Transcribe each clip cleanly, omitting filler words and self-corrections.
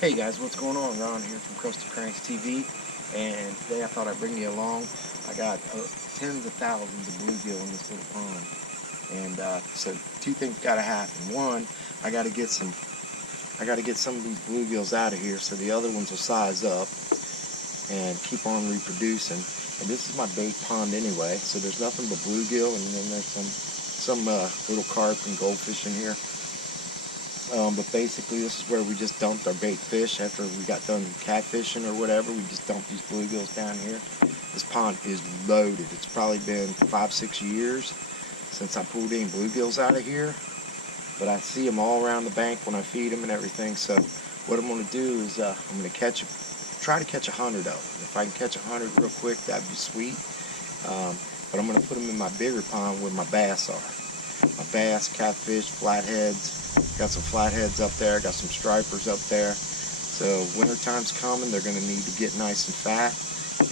Hey guys, what's going on? Ron here from Crusty TV, and today I thought I'd bring you along. I got tens of thousands of bluegill in this little pond, and so two things got to happen. One, I got to get some of these bluegills out of here so the other ones will size up and keep on reproducing. And this is my bait pond anyway, so there's nothing but bluegill, and then there's some little carp and goldfish in here. But basically this is where we just dumped our bait fish after we got done catfishing or whatever. We just dumped these bluegills down here. This pond is loaded. It's probably been 5-6 years since I pulled any bluegills out of here, but I see them all around the bank when I feed them and everything. So what I'm going to do is I'm going to try to catch 100 of them. If I can catch 100 real quick, that'd be sweet. But I'm going to put them in my bigger pond where my bass are. My bass, catfish, flatheads. Got some flatheads up there, got some stripers up there. So winter time's coming, they're going to need to get nice and fat.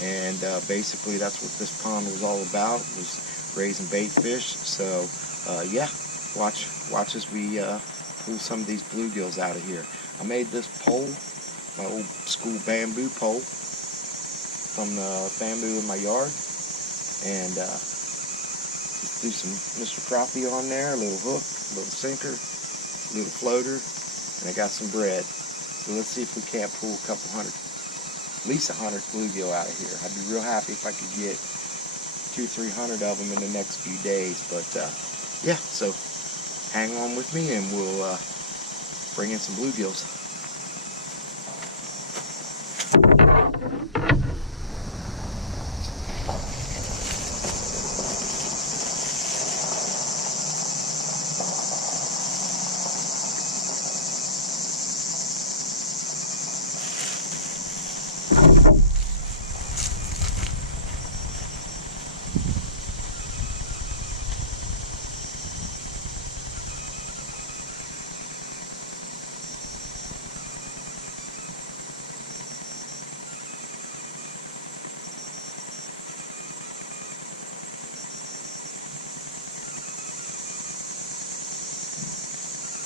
And basically that's what this pond was all about, was raising bait fish. So yeah, watch as we pull some of these bluegills out of here. I made this pole, my old school bamboo pole from the bamboo in my yard. And just do some Mr. Crappie on there, a little hook, a little sinker, a little floater, and I got some bread. So let's see if we can't pull a couple hundred, at least 100 bluegill out of here. I'd be real happy if I could get 200-300 of them in the next few days. But yeah, so hang on with me and we'll bring in some bluegills.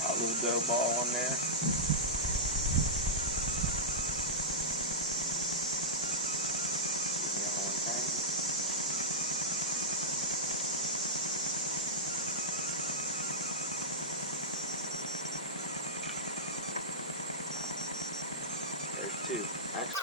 A little dough ball on there. There's two. Actually,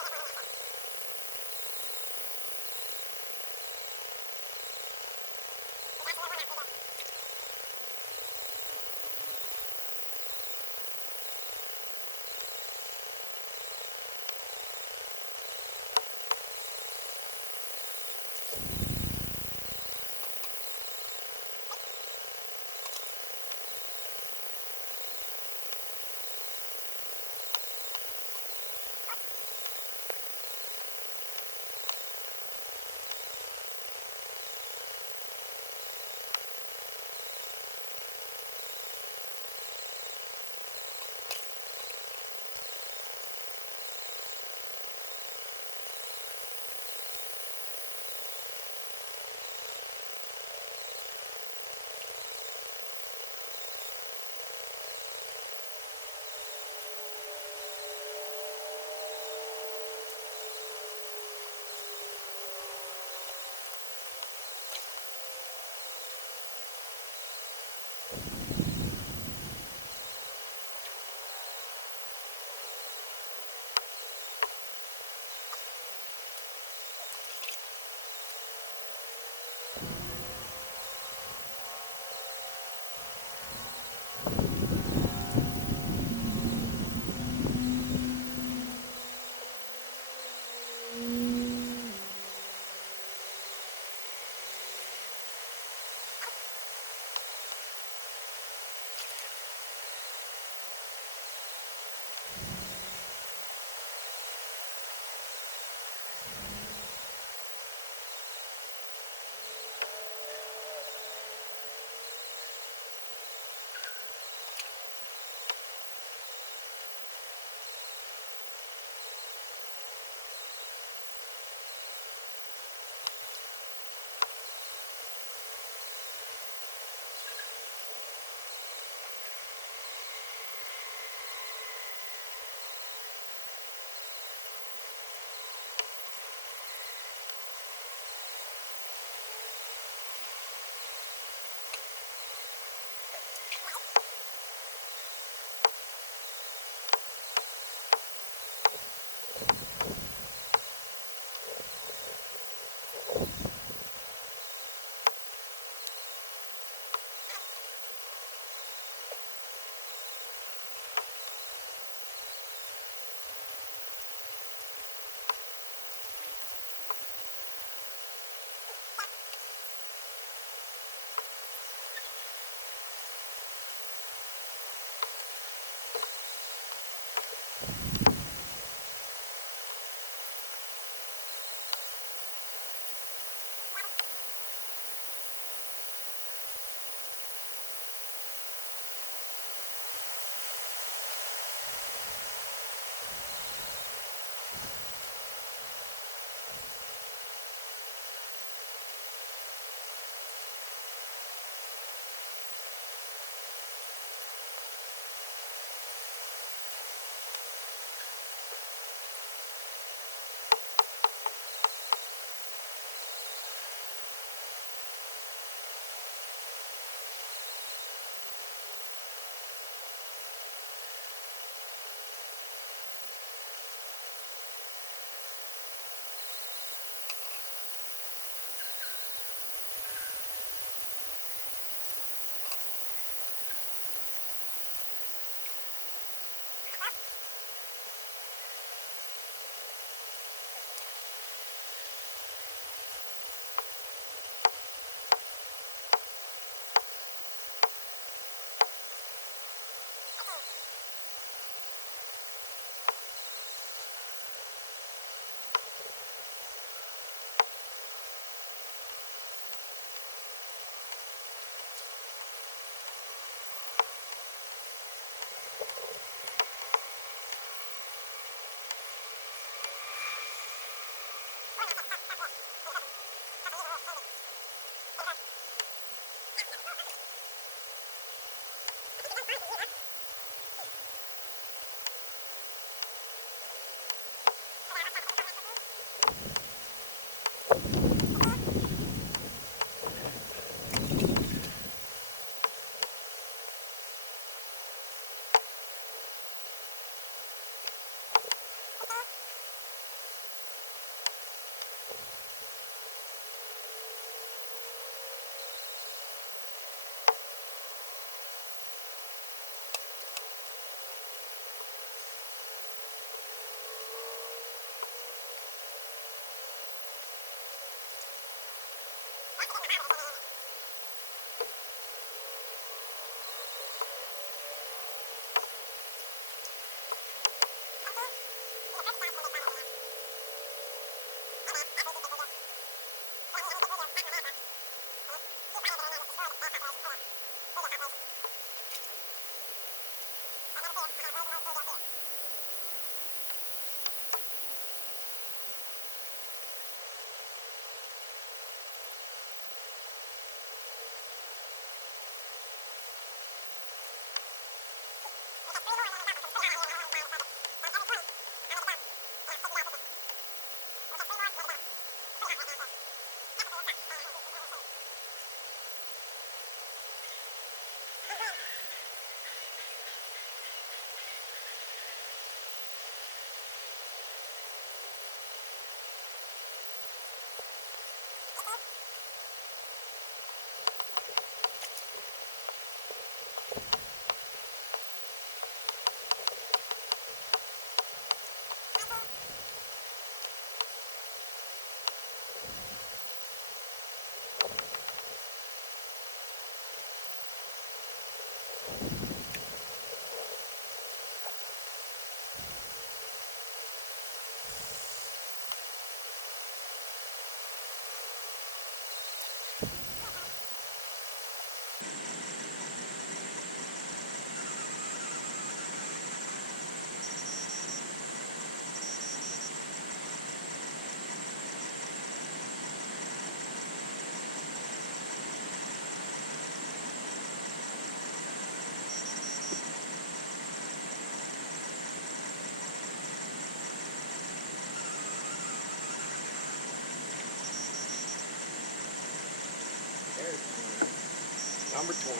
Number 20.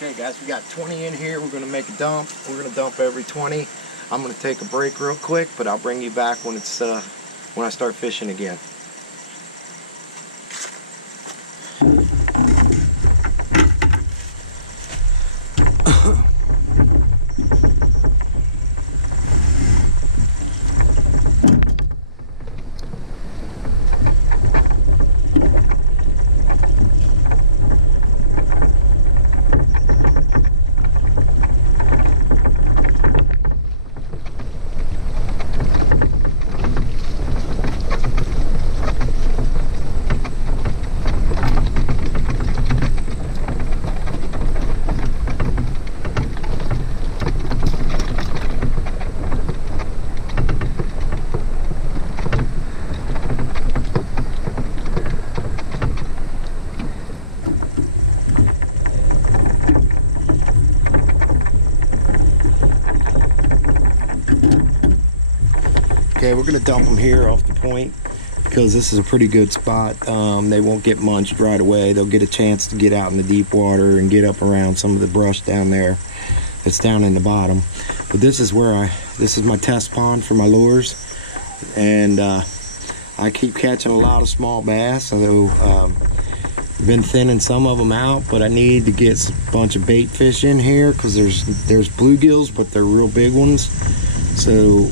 Okay guys, we got 20 in here. We're going to make a dump. We're going to dump every 20. I'm going to take a break real quick, but I'll bring you back when it's when I start fishing again. Okay, we're gonna dump them here off the point because this is a pretty good spot. They won't get munched right away. They'll get a chance to get out in the deep water and get up around some of the brush down there It's down in the bottom. But this is where this is my test pond for my lures, and I keep catching a lot of small bass, although been thinning some of them out, but I need to get a bunch of bait fish in here because there's bluegills, but they're real big ones. So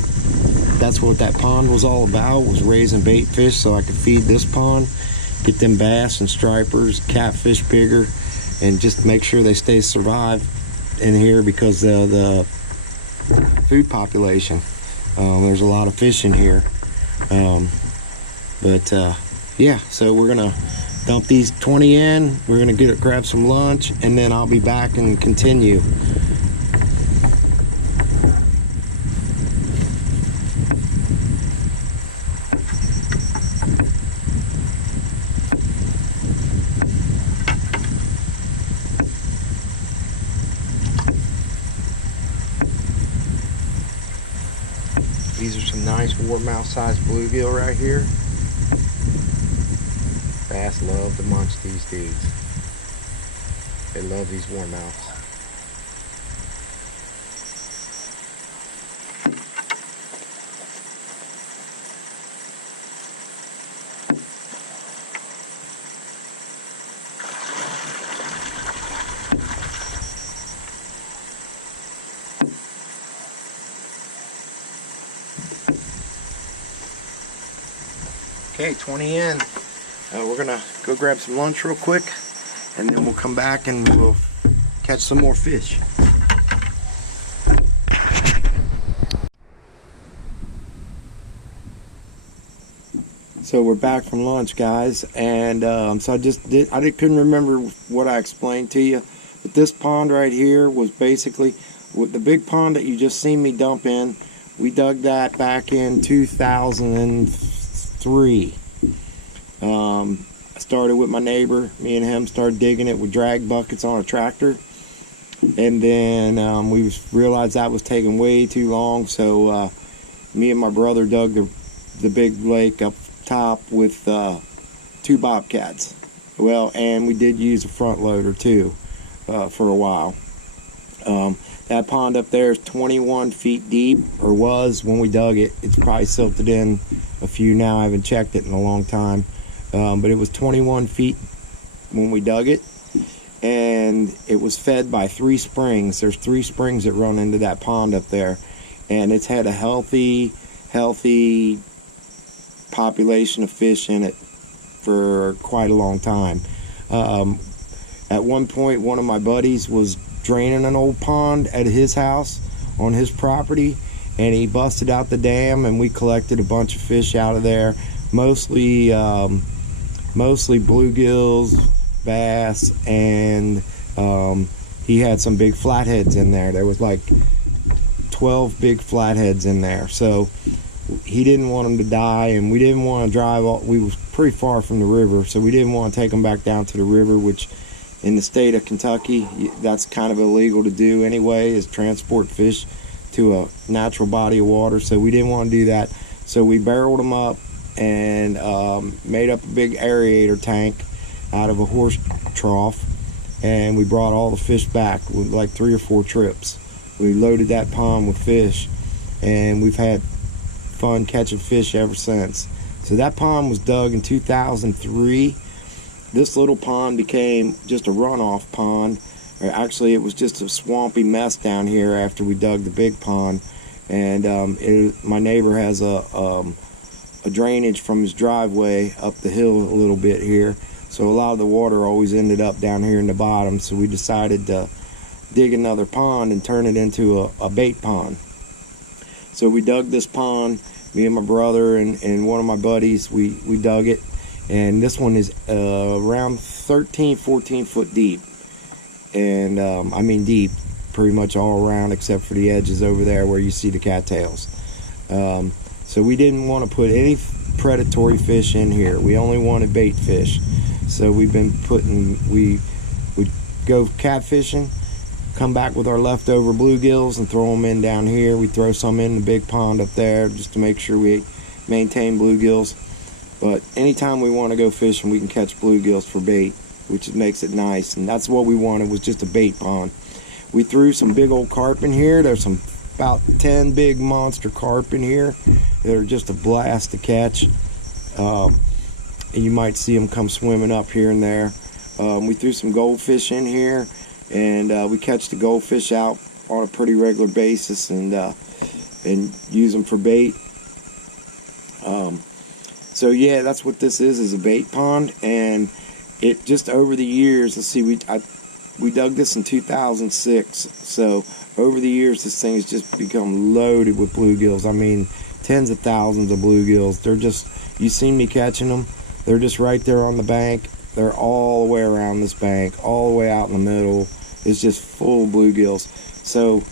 that's what that pond was all about, was raising bait fish so I could feed this pond, get them bass and stripers, catfish bigger, and just make sure they survive in here because of the food population. There's a lot of fish in here. Yeah, so we're gonna dump these 20 in, we're gonna grab some lunch, and then I'll be back and continue. These are some nice warmouth sized bluegill right here. Bass love to munch these dudes. They love these warmouths. Okay, 20 in. We're gonna go grab some lunch real quick, and then we'll come back and we'll catch some more fish. So we're back from lunch, guys, and so I couldn't remember what I explained to you, but this pond right here was basically with the big pond that you just seen me dump in. We dug that back in 2003. I started with my neighbor. Me and him started digging it with drag buckets on a tractor, and then we realized that was taking way too long, so me and my brother dug the big lake up top with 2 bobcats. Well, and we did use a front loader too for a while. That pond up there is 21 feet deep, or was when we dug it. It's probably silted in a few now. I haven't checked it in a long time. But it was 21 feet when we dug it, and it was fed by 3 springs. There's 3 springs that run into that pond up there, and it's had a healthy population of fish in it for quite a long time. At one point, one of my buddies was draining an old pond at his house on his property, and he busted out the dam, and we collected a bunch of fish out of there, mostly bluegills, bass, and he had some big flatheads in there. There was like 12 big flatheads in there, so he didn't want them to die, and we didn't want to drive we was pretty far from the river, so we didn't want to take them back down to the river, which in the state of Kentucky, that's kind of illegal to do anyway, is transport fish to a natural body of water. So we didn't want to do that, so we barreled them up and made up a big aerator tank out of a horse trough, and we brought all the fish back with like 3 or 4 trips. We loaded that pond with fish, and we've had fun catching fish ever since. So that pond was dug in 2003. This little pond became just a runoff pond, or actually it was just a swampy mess down here after we dug the big pond. And my neighbor has a drainage from his driveway up the hill a little bit here, so a lot of the water always ended up down here in the bottom, so we decided to dig another pond and turn it into a bait pond. So we dug this pond, me and my brother and one of my buddies, we dug it, and this one is around 13-14 foot deep, and I mean deep pretty much all around except for the edges over there where you see the cattails. So we didn't want to put any predatory fish in here. We only wanted bait fish. So we've been we go catfishing, come back with our leftover bluegills and throw them in down here. We throw some in the big pond up there just to make sure we maintain bluegills. But anytime we want to go fishing, we can catch bluegills for bait, which makes it nice. And that's what we wanted, was just a bait pond. We threw some big old carp in here. There's some about 10 big monster carp in here. They're just a blast to catch. And you might see them come swimming up here and there. We threw some goldfish in here, and we catch the goldfish out on a pretty regular basis, and use them for bait. So yeah, that's what this is a bait pond. And it just over the years, let's see, we dug this in 2006, so over the years this thing has just become loaded with bluegills. I mean, tens of thousands of bluegills. They're just, you seen me catching them, they're just right there on the bank. They're all the way around this bank, all the way out in the middle. It's just full of bluegills. So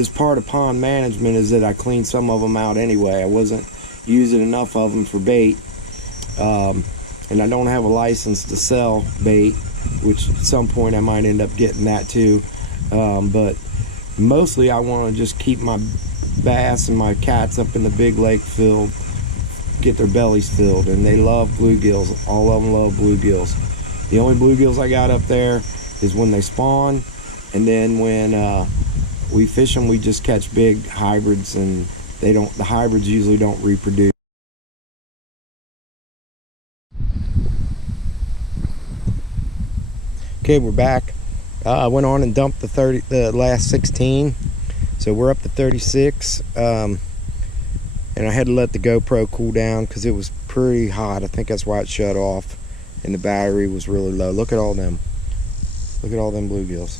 as part of pond management is that I cleaned some of them out anyway. I wasn't using enough of them for bait, and I don't have a license to sell bait, which at some point I might end up getting that too. But mostly I want to just keep my bass and my cats up in the big lake filled, get their bellies filled, and they love bluegills. All of them love bluegills. The only bluegills I got up there is when they spawn, and then when we fish them, we just catch big hybrids, and the hybrids usually don't reproduce. Okay, we're back. I went on and dumped the last 16, so we're up to 36. And I had to let the GoPro cool down because it was pretty hot. I think that's why it shut off, and the battery was really low. Look at all them. Look at all them bluegills.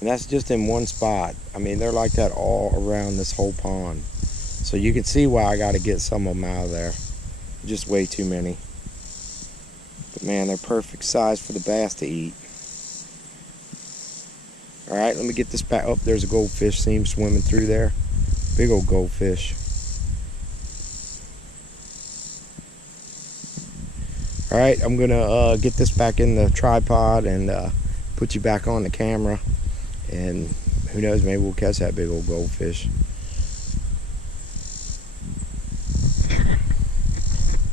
And that's just in one spot. I mean, they're like that all around this whole pond. So you can see why I got to get some of them out of there. Just way too many. But man, they're perfect size for the bass to eat. Alright, let me get this back. Oh, there's a goldfish. See him swimming through there? Big old goldfish. Alright, I'm going to get this back in the tripod and put you back on the camera. And who knows, maybe we'll catch that big old goldfish.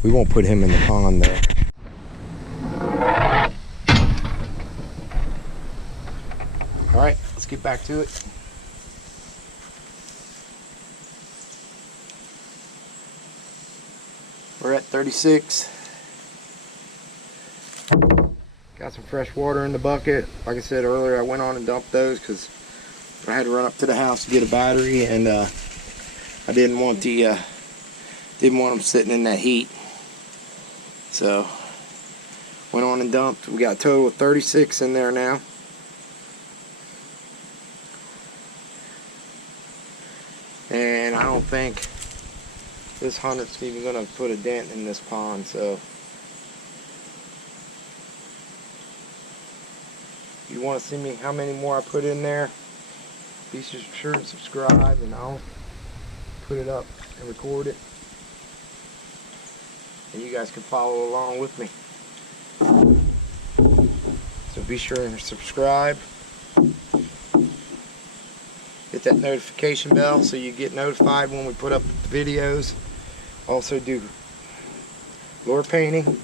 We won't put him in the pond though. Alright, let's get back to it. We're at 36. Got some fresh water in the bucket. Like I said earlier, I went on and dumped those because I had to run up to the house to get a battery, and I didn't want them sitting in that heat. So went on and dumped. We got a total of 36 in there now. And I don't think this 100's even gonna put a dent in this pond, so if you want to see me how many more I put in there, be sure to subscribe, and I'll put it up and record it, and you guys can follow along with me. So be sure and subscribe. Hit that notification bell so you get notified when we put up the videos. Also do lure painting,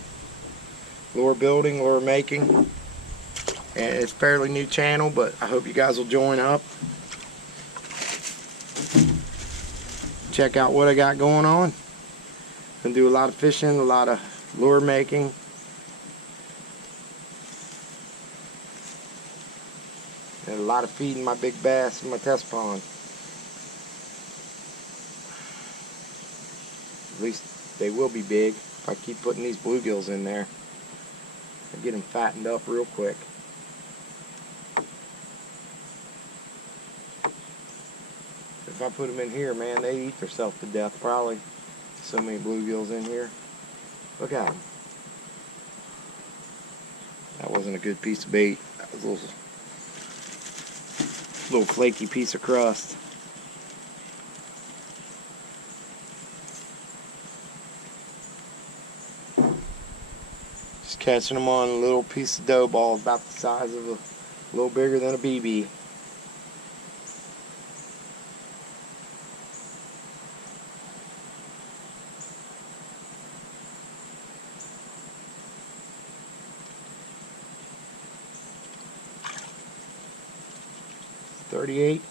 lure building, lure making. And it's a fairly new channel, but I hope you guys will join up. Check out what I got going on. Gonna do a lot of fishing, a lot of lure making. And a lot of feeding my big bass in my test pond. At least they will be big if I keep putting these bluegills in there. I get them fattened up real quick. If I put them in here, man, they eat themselves to death probably. So many bluegills in here. Look at them. That wasn't a good piece of bait. That was a little flaky piece of crust. Just catching them on a little piece of dough ball about the size of a little bigger than a BB. 38.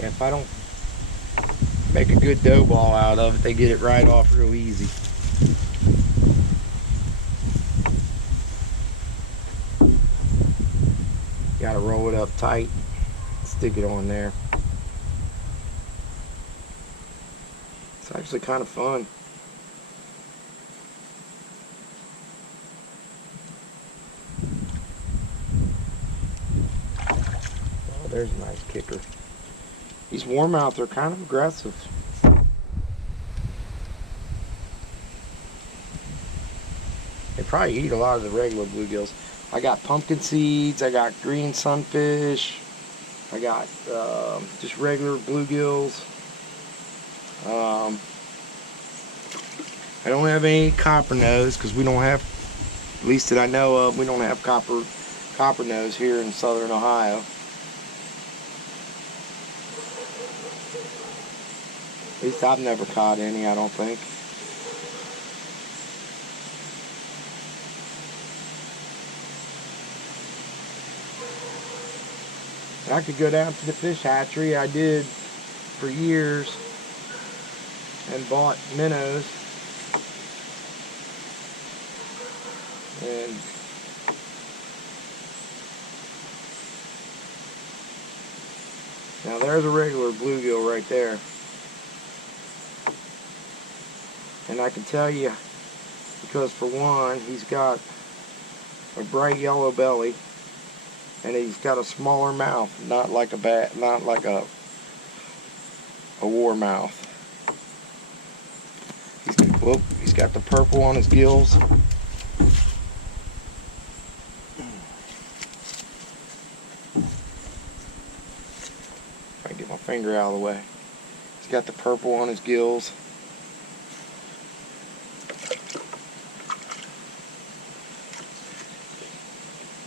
Yeah, if I don't make a good dough ball out of it, they get it right off real easy. Gotta roll it up tight, stick it on there. It's actually kind of fun. Oh, there's a nice kicker. These warmouths are kind of aggressive. They probably eat a lot of the regular bluegills. I got pumpkin seeds, I got green sunfish, I got just regular bluegills. I don't have any copper nose because we don't have, at least that I know of, we don't have copper nose here in southern Ohio. At least I've never caught any, I don't think. I could go down to the fish hatchery. I did for years and bought minnows. And now there's a regular bluegill right there. And I can tell you, because for one, he's got a bright yellow belly, and he's got a smaller mouth, not like a war mouth. He's got the purple on his gills. If I can get my finger out of the way. He's got the purple on his gills.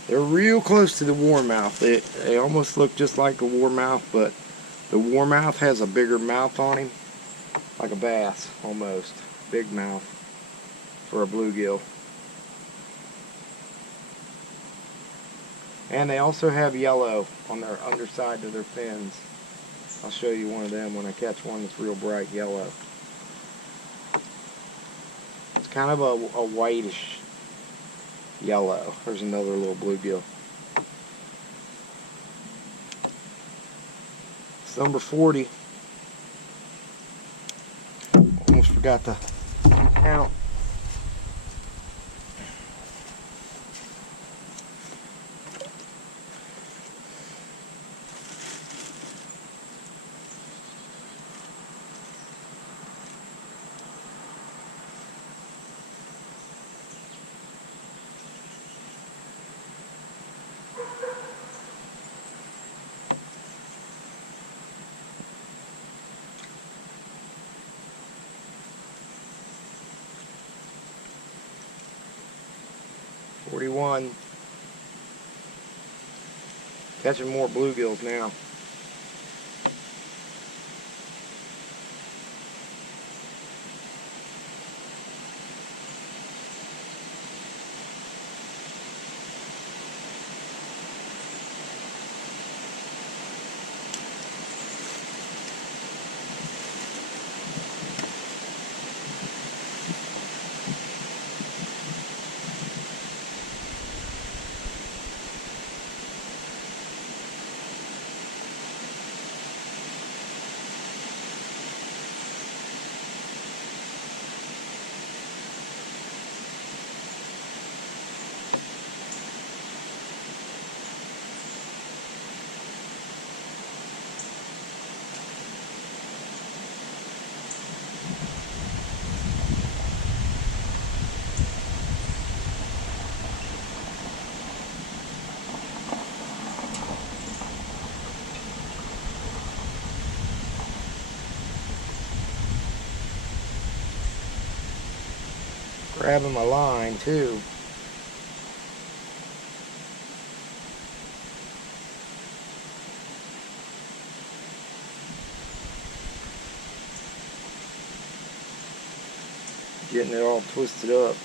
They're real close to the warmouth. They almost look just like a warmouth, but the warmouth has a bigger mouth on him, like a bass almost. Big mouth for a bluegill. And they also have yellow on their underside of their fins. I'll show you one of them when I catch one that's real bright yellow. It's kind of a whitish yellow. There's another little bluegill. It's number 40. Almost forgot to count. $41. Catching more bluegills now. Grabbing my line too. Getting it all twisted up.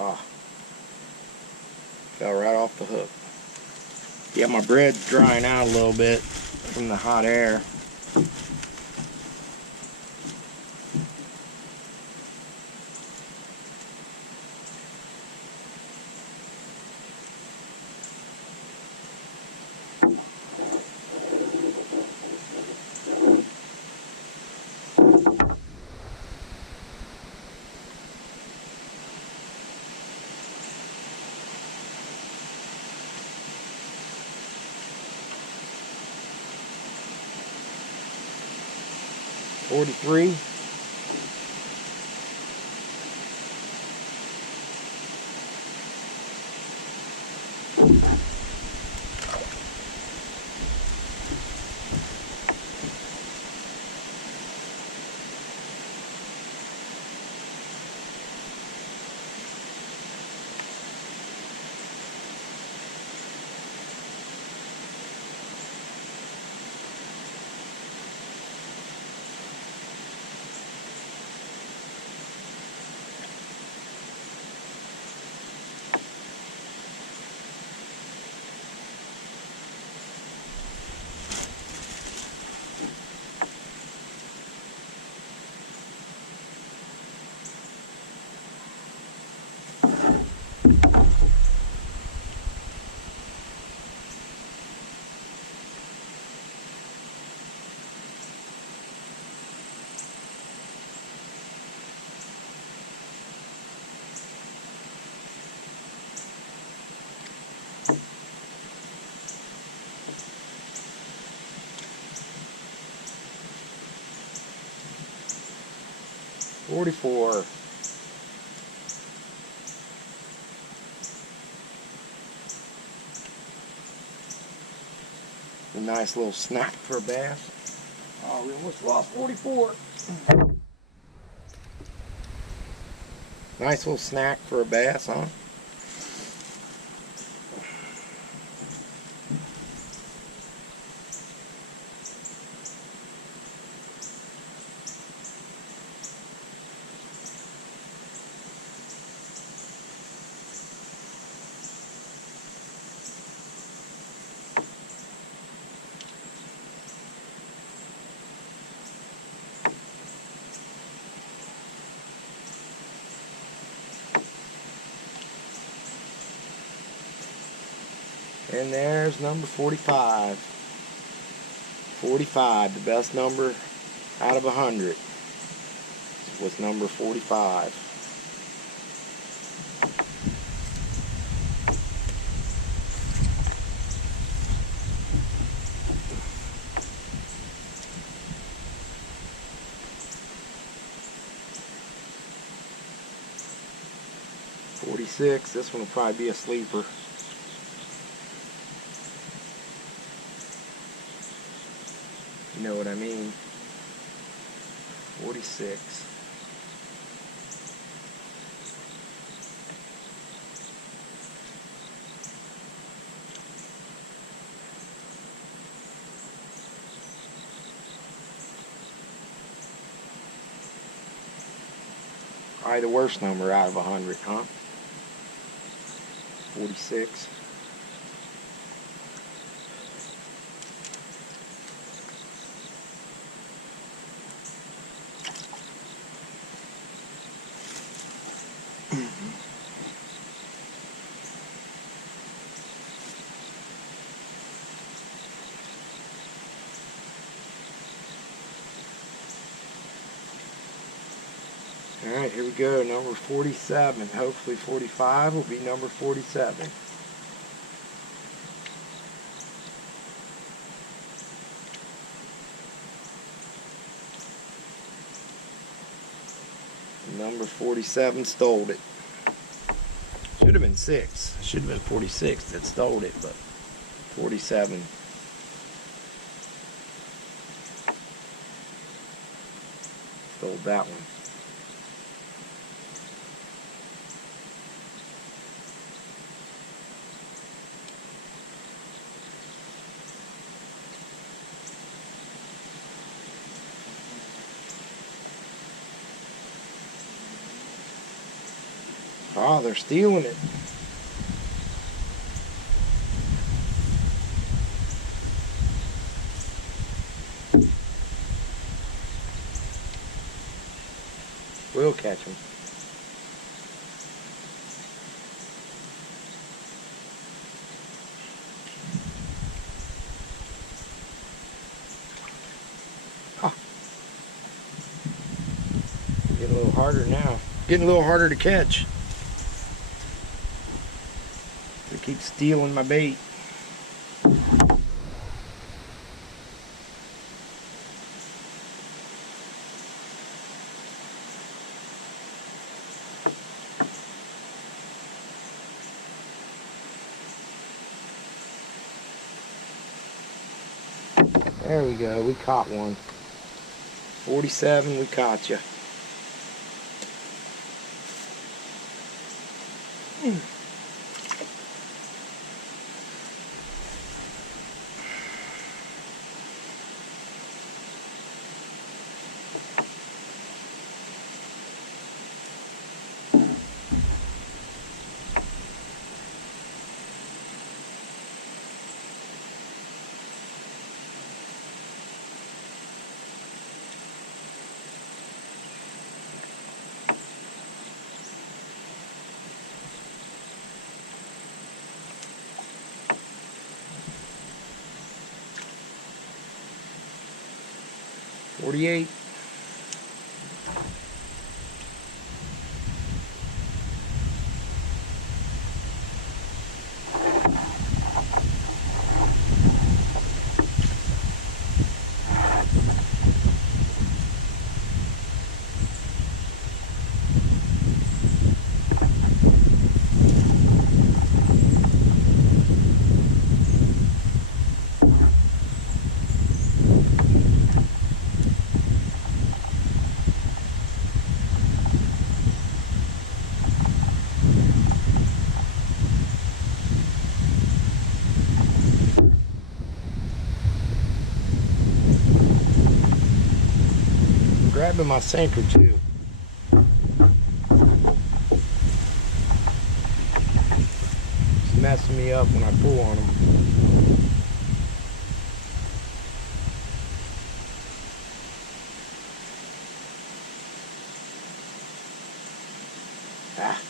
Ah, fell right off the hook. Yeah, my bread's drying out a little bit from the hot air. $43. $44. A nice little snack for a bass. Oh, we almost lost 44. Nice little snack for a bass, huh? And there's number 45. 45, the best number out of 100 was number 45. $46, this one will probably be a sleeper. You know what I mean? 46. Probably the worst number out of 100, huh? 46. Alright, here we go, number 47. Hopefully 45 will be number 47. Number 47 stole it. Should have been 6. Should have been 46 that stole it, but 47. Stole that one. Oh, they're stealing it. We'll catch them. Oh. Getting a little harder now. Getting a little harder to catch. They keep stealing my bait. There we go, we caught one. 47, we caught you. $48. Grabbing my sinker too. It's messing me up when I pull on them. Ah.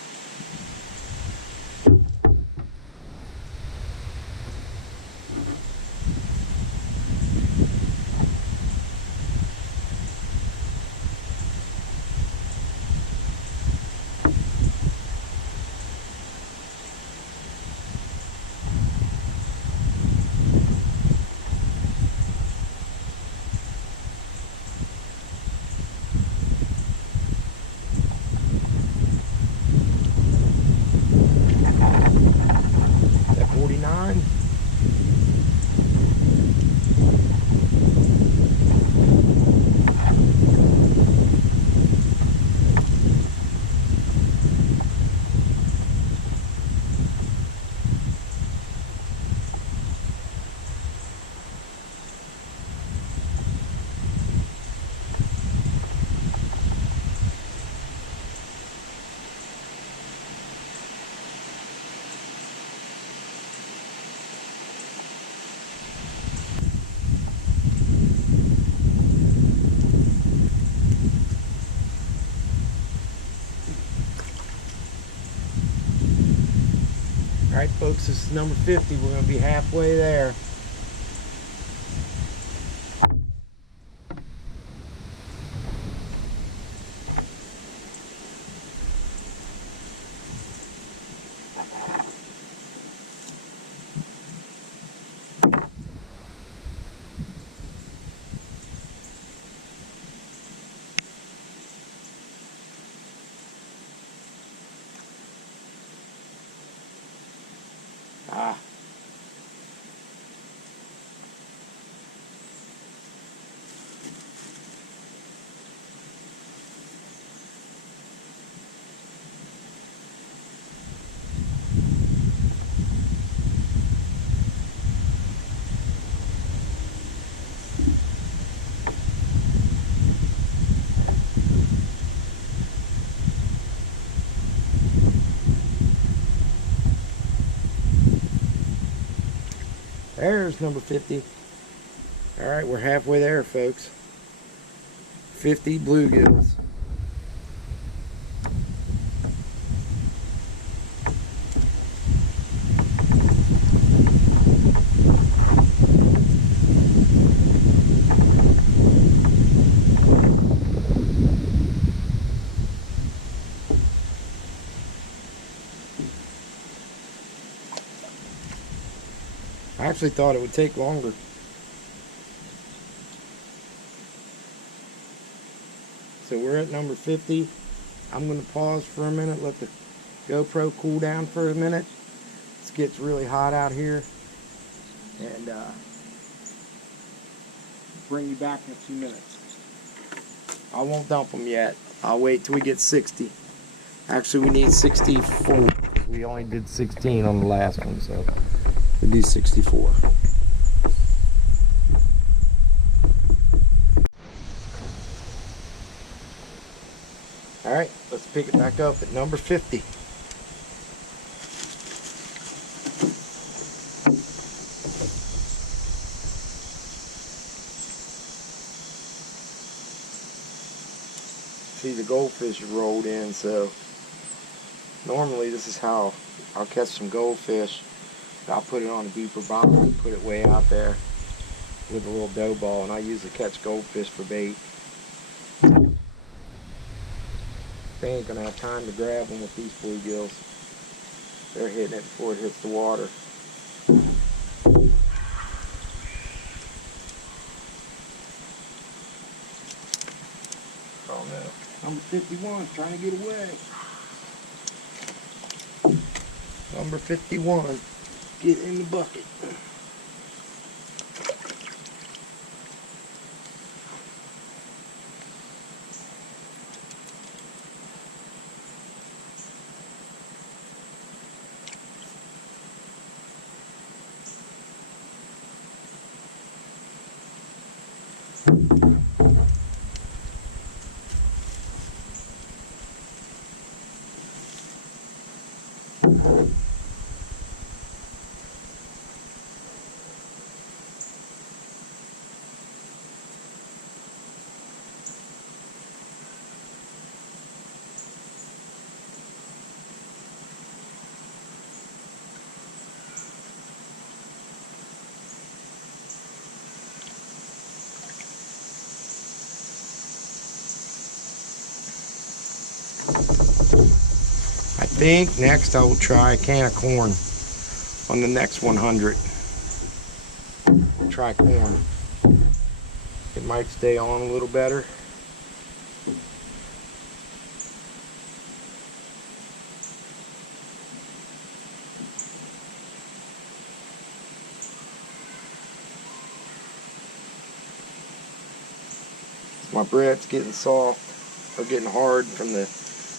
Alright folks, this is number 50. We're going to be halfway there. There's number 50. All right, we're halfway there, folks. 50 bluegills. I actually thought it would take longer. So we're at number 50. I'm going to pause for a minute, let the GoPro cool down for a minute. It gets really hot out here. And bring you back in a few minutes. I won't dump them yet. I'll wait till we get 60. Actually, we need 64. We only did 16 on the last one, so we do 64. All right, let's pick it back up at number 50. See, the goldfish rolled in, so normally this is how I'll catch some goldfish. I'll put it on a deeper bottom, put it way out there with a little dough ball, and I usually catch goldfish for bait. They ain't gonna have time to grab them with these bluegills. They're hitting it before it hits the water. Oh no. Number 51 trying to get away. Number 51, get in the bucket. I think next I will try a can of corn on the next 100. Try corn. It might stay on a little better. My bread's getting soft, or getting hard from the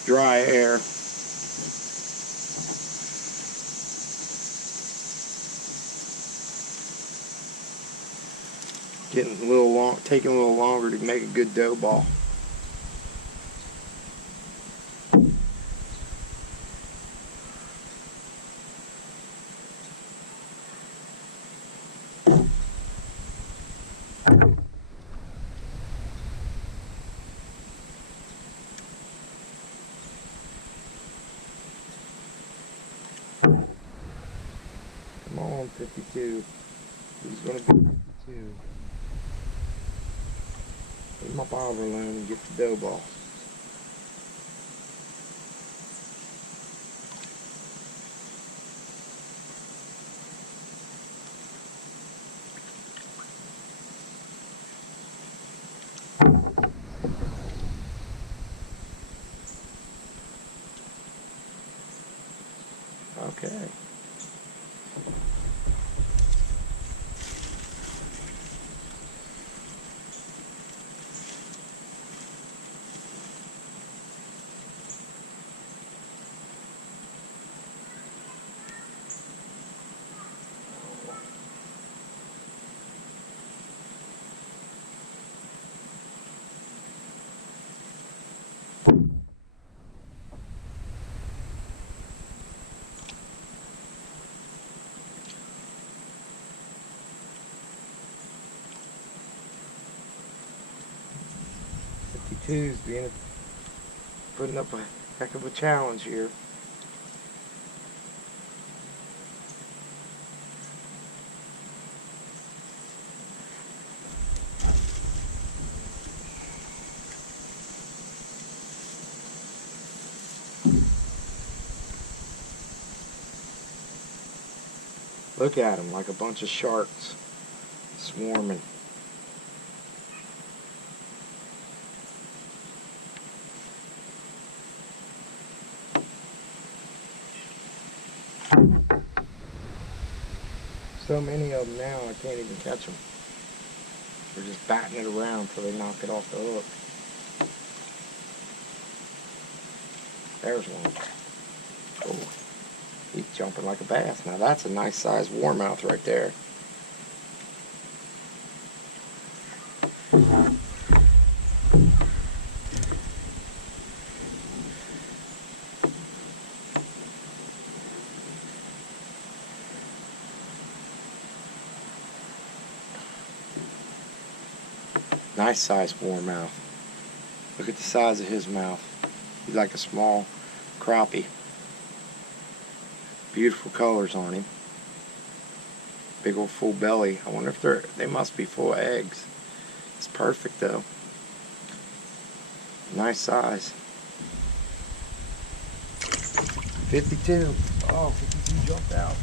dry air. Getting a little long, taking a little longer to make a good dough ball. Come on, 52. Who's gonna be 52? Leave my bobber alone and get the dough ball. Okay. 52's putting up a heck of a challenge here. Look at them, like a bunch of sharks swarming. So many of them now, I can't even catch them. They're just batting it around till they knock it off the hook. There's one. Oh, he's jumping like a bass. Now that's a nice sized warmouth right there. Nice sized warmouth. Look at the size of his mouth. He's like a small crappie. Beautiful colors on him. Big old full belly. I wonder if they must be full of eggs. It's perfect though. Nice size. 52. Oh, 52 jumped out.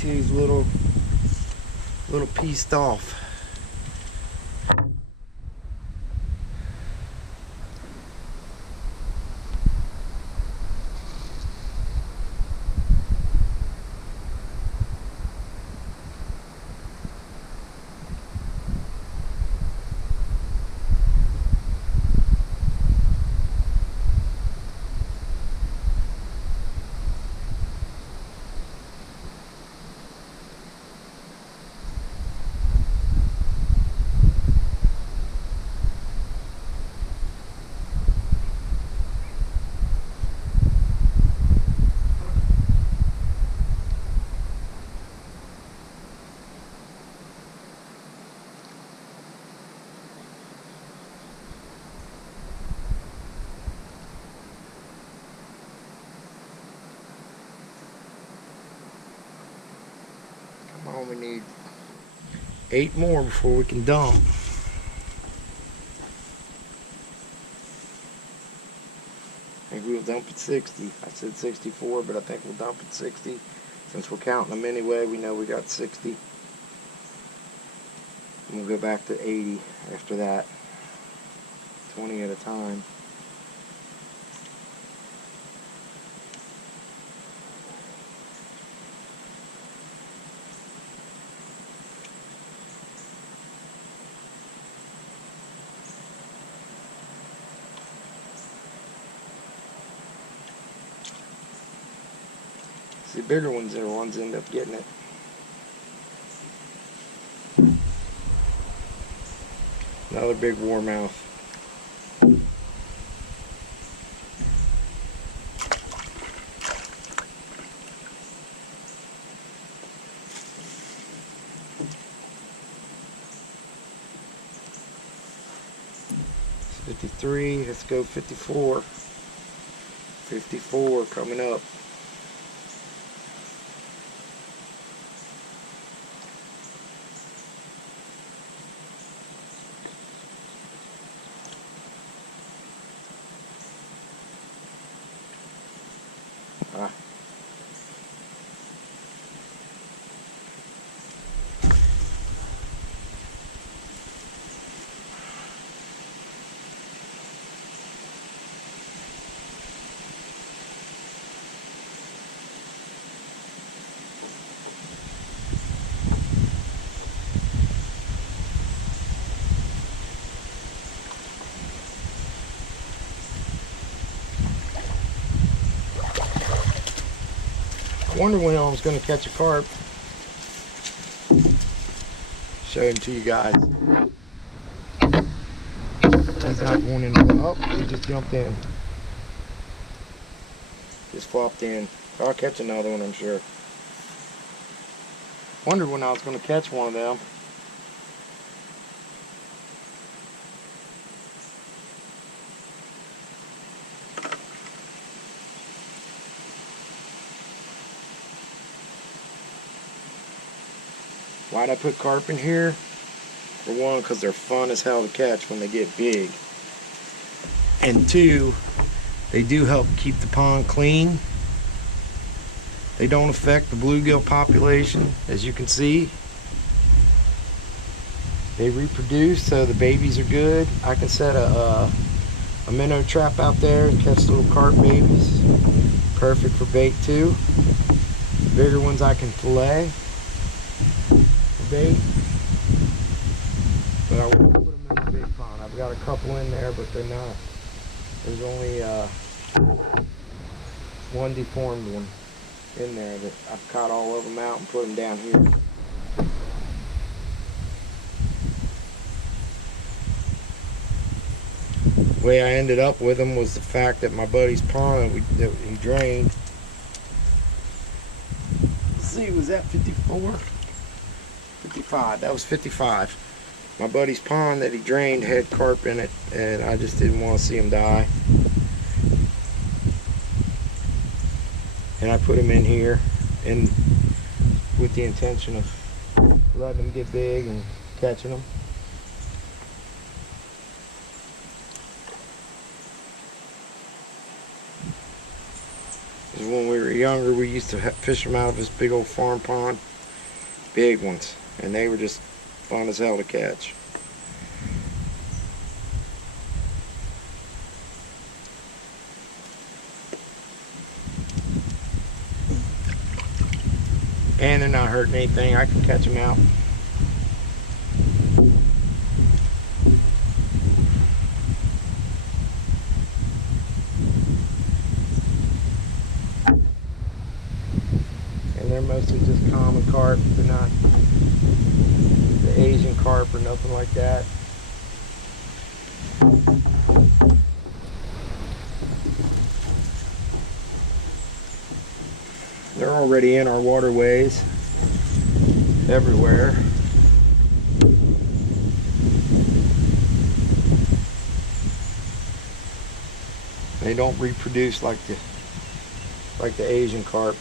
He's a little pieced off. We need 8 more before we can dump. I think we'll dump at 60. I said 64, but I think we'll dump at 60. Since we're counting them anyway, we know we got 60. And we'll go back to 80 after that. 20 at a time. The bigger ones are the ones that end up getting it. Another big warmouth. It's 53, let's go 54. 54 coming up. I wonder when I was going to catch a carp. Show him to you guys. He's not going in. Oh, he just jumped in. Just flopped in. I'll catch another one, I'm sure. Wondered when I was going to catch one of them. Why'd I put carp in here? For one, because they're fun as hell to catch when they get big. And two, they do help keep the pond clean. They don't affect the bluegill population, as you can see. They reproduce, so the babies are good. I can set a minnow trap out there and catch little carp babies. Perfect for bait too. Bigger ones I can fillet for bait. But I won't put them in my big pond. I've got a couple in there, but they're not. There's only one deformed one in there that I've caught all of them out and put them down here. The way I ended up with them was the fact that my buddy's pond that he drained. Let's see, was that 54? 55. That was 55. My buddy's pond that he drained had carp in it, and I just didn't want to see him die. And I put him in here, and with the intention of letting them get big and catching them. When we were younger, we used to fish them out of this big old farm pond, big ones, and they were just fun as hell to catch. And they're not hurting anything. I can catch them out. And they're mostly just common carp. They're not the Asian carp or nothing like that. They're already in our waterways everywhere. They don't reproduce like the Asian carp.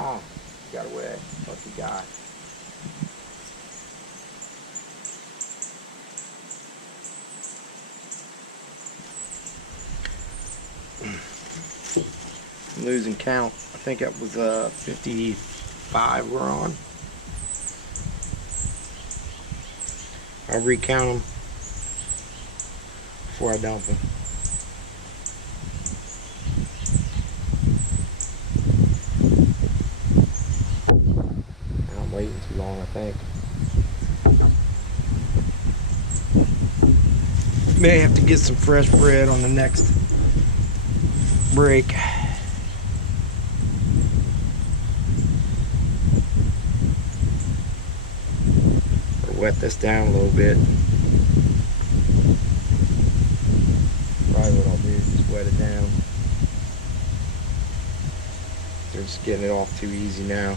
Ah, got away. Lucky guy. I'm losing count. I think it was 55 we're on. I'll recount them before I dump them. I'm waiting too long, I think. May have to get some fresh bread on the next break. Wet this down a little bit. Probably what I'll do is just wet it down. They're just getting it off too easy now.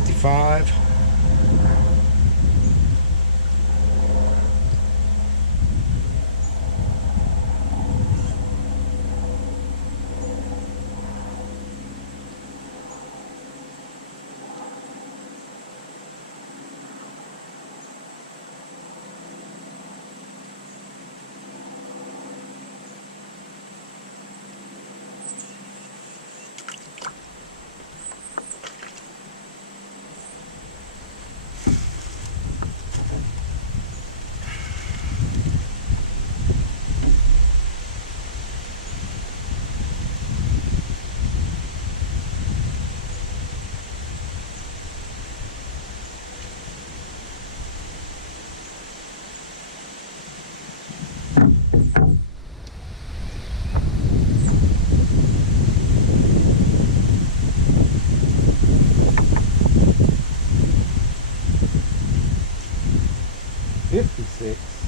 55. $56.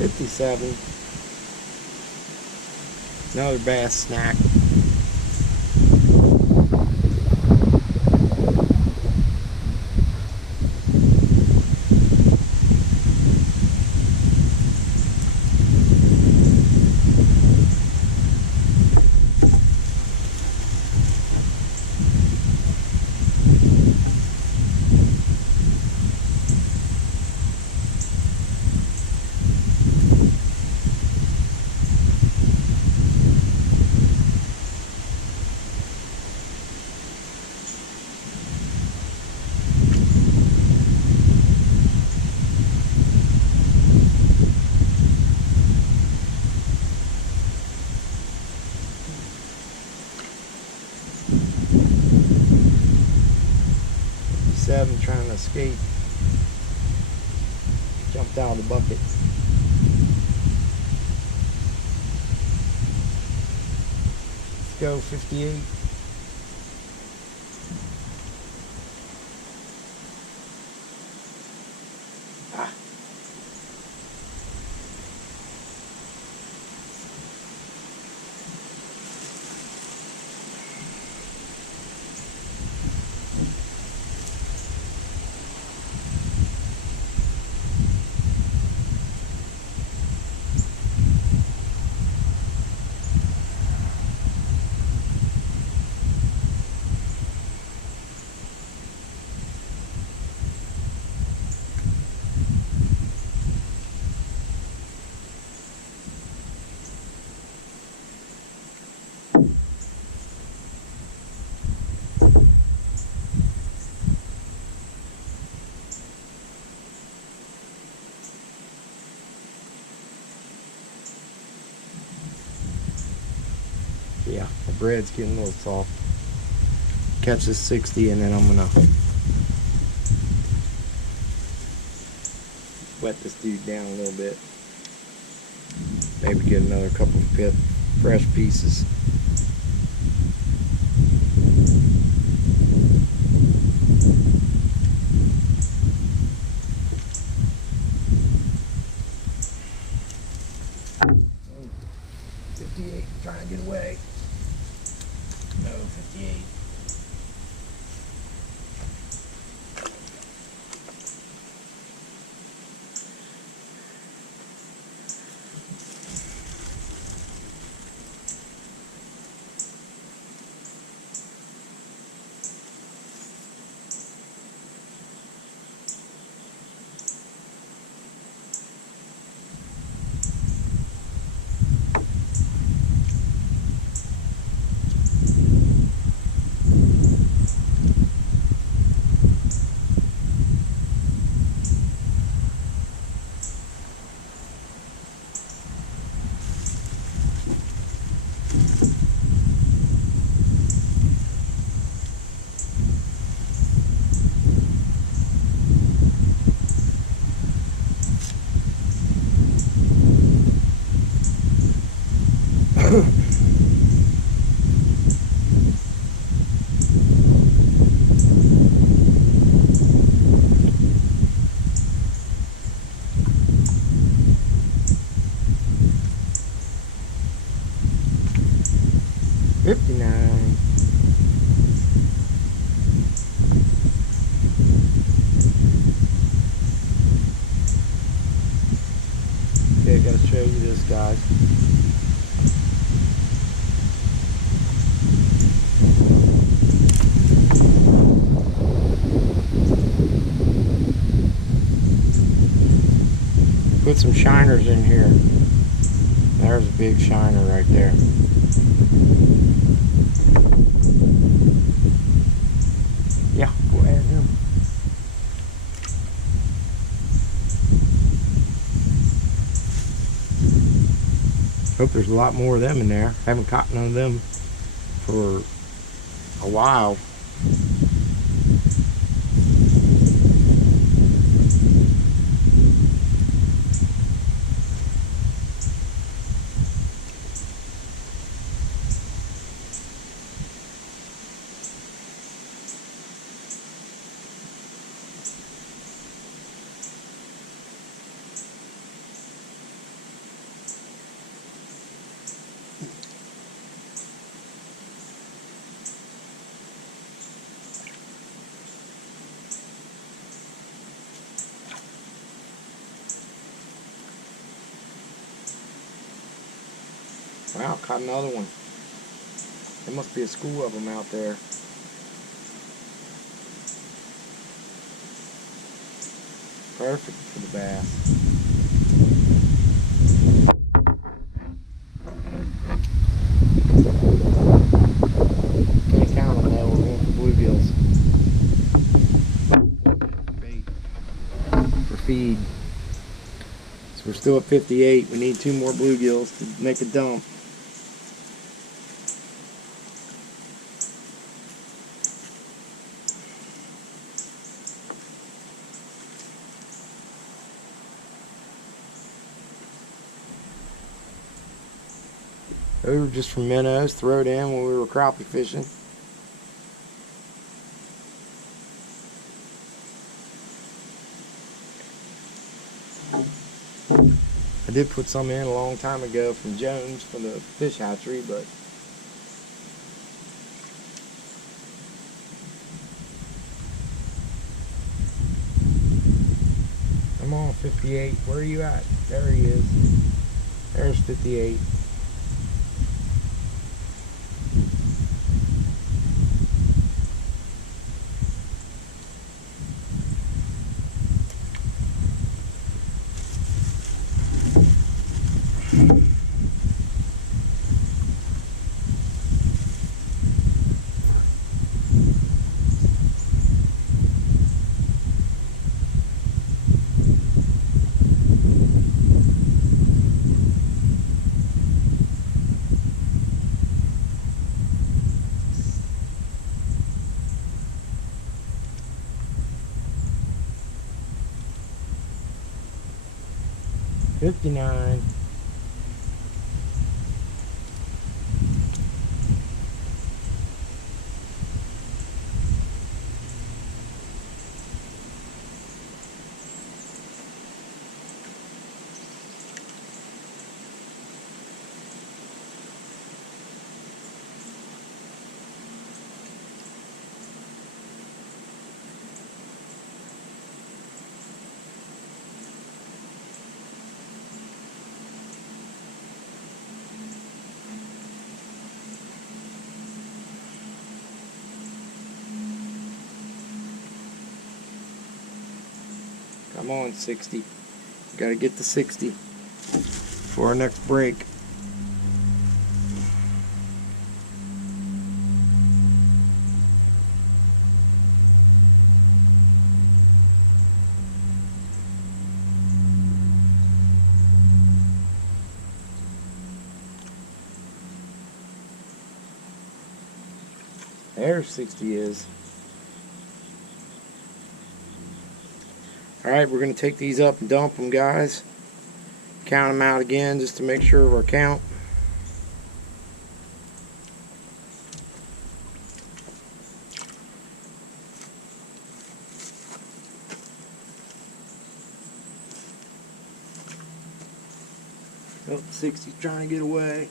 $57. Another bass snack. Trying to escape. Jumped out of the bucket. Let's go 58. bread's getting a little soft. Catch this 60 and then I'm gonna wet this dude down a little bit. Maybe get another couple of fresh pieces. Trying to get away. No, 58. Okay, I gotta show you this, guys. Put some shiners in here. There's a big shiner right there. Yeah, go ahead him. Hope there's a lot more of them in there. Haven't caught none of them for a while. Wow, caught another one. There must be a school of them out there. Perfect for the bass. Can't count them now, we're going for bluegills. Bait for feed. So we're still at 58. We need 2 more bluegills to make a dump. Those were just from minnows, thrown in when we were crappie fishing. I did put some in a long time ago from Jones from the fish hatchery, but I'm on 58. Where are you at? There he is. There's 58. 59. Come on, 60. Gotta get to 60 for our next break. There 60 is. Alright, we're going to take these up and dump them, guys. Count them out again just to make sure of our count. Oh, 60's trying to get away.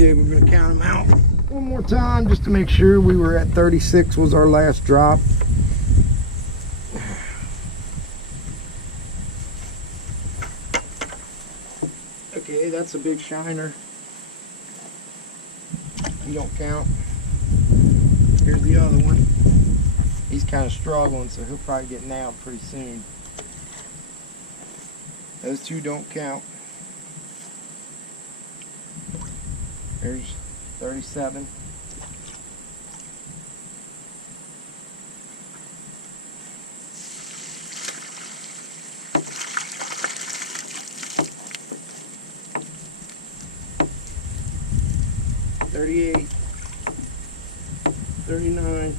Okay, we're going to count them out one more time just to make sure. We were at 36 was our last drop. Okay, that's a big shiner. You don't count. Here's the other one. He's kind of struggling, so he'll probably get nailed pretty soon. Those two don't count. There's 37. $38, 39,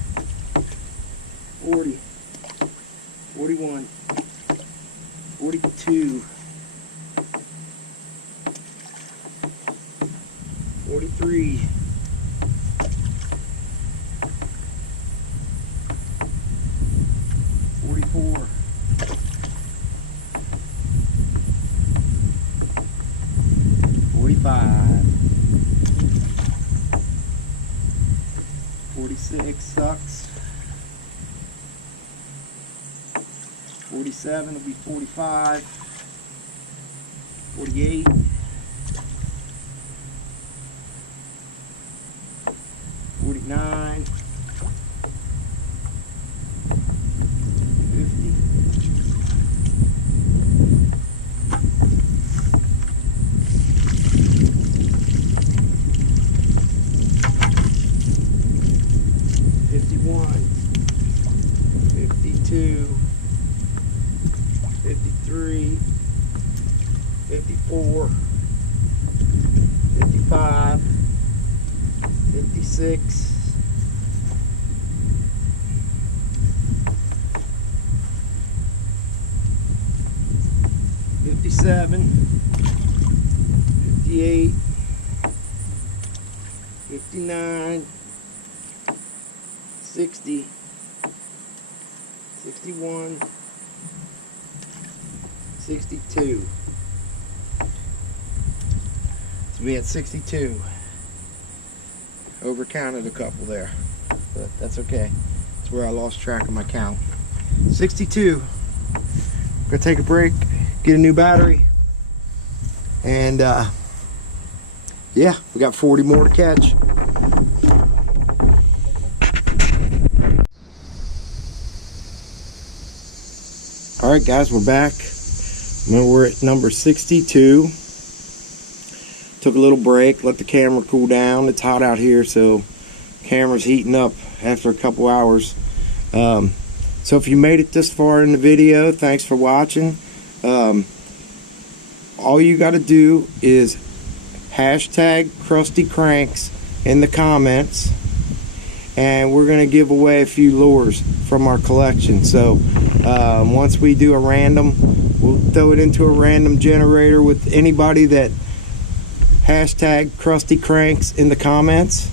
40, 41, 42, 43, 44, 45, 46 sucks, 47 will be 45, 48, 49, 50, 51, 52, 53, 54, 55, 56, 57, 57, 58, 59, 60, 61, 62. So we had 62. Overcounted a couple there, but that's okay. That's where I lost track of my count. 62. Gonna take a break, get a new battery, and yeah, we got 40 more to catch. All right, guys, we're back. We're at number 62. Took a little break, let the camera cool down. It's hot out here, so camera's heating up after a couple hours. So if you made it this far in the video, thanks for watching. All you got to do is hashtag Crusty Cranks in the comments, and we're going to give away a few lures from our collection. So once we do a random, we'll throw it into a random generator with anybody that hashtag Crusty Cranks in the comments.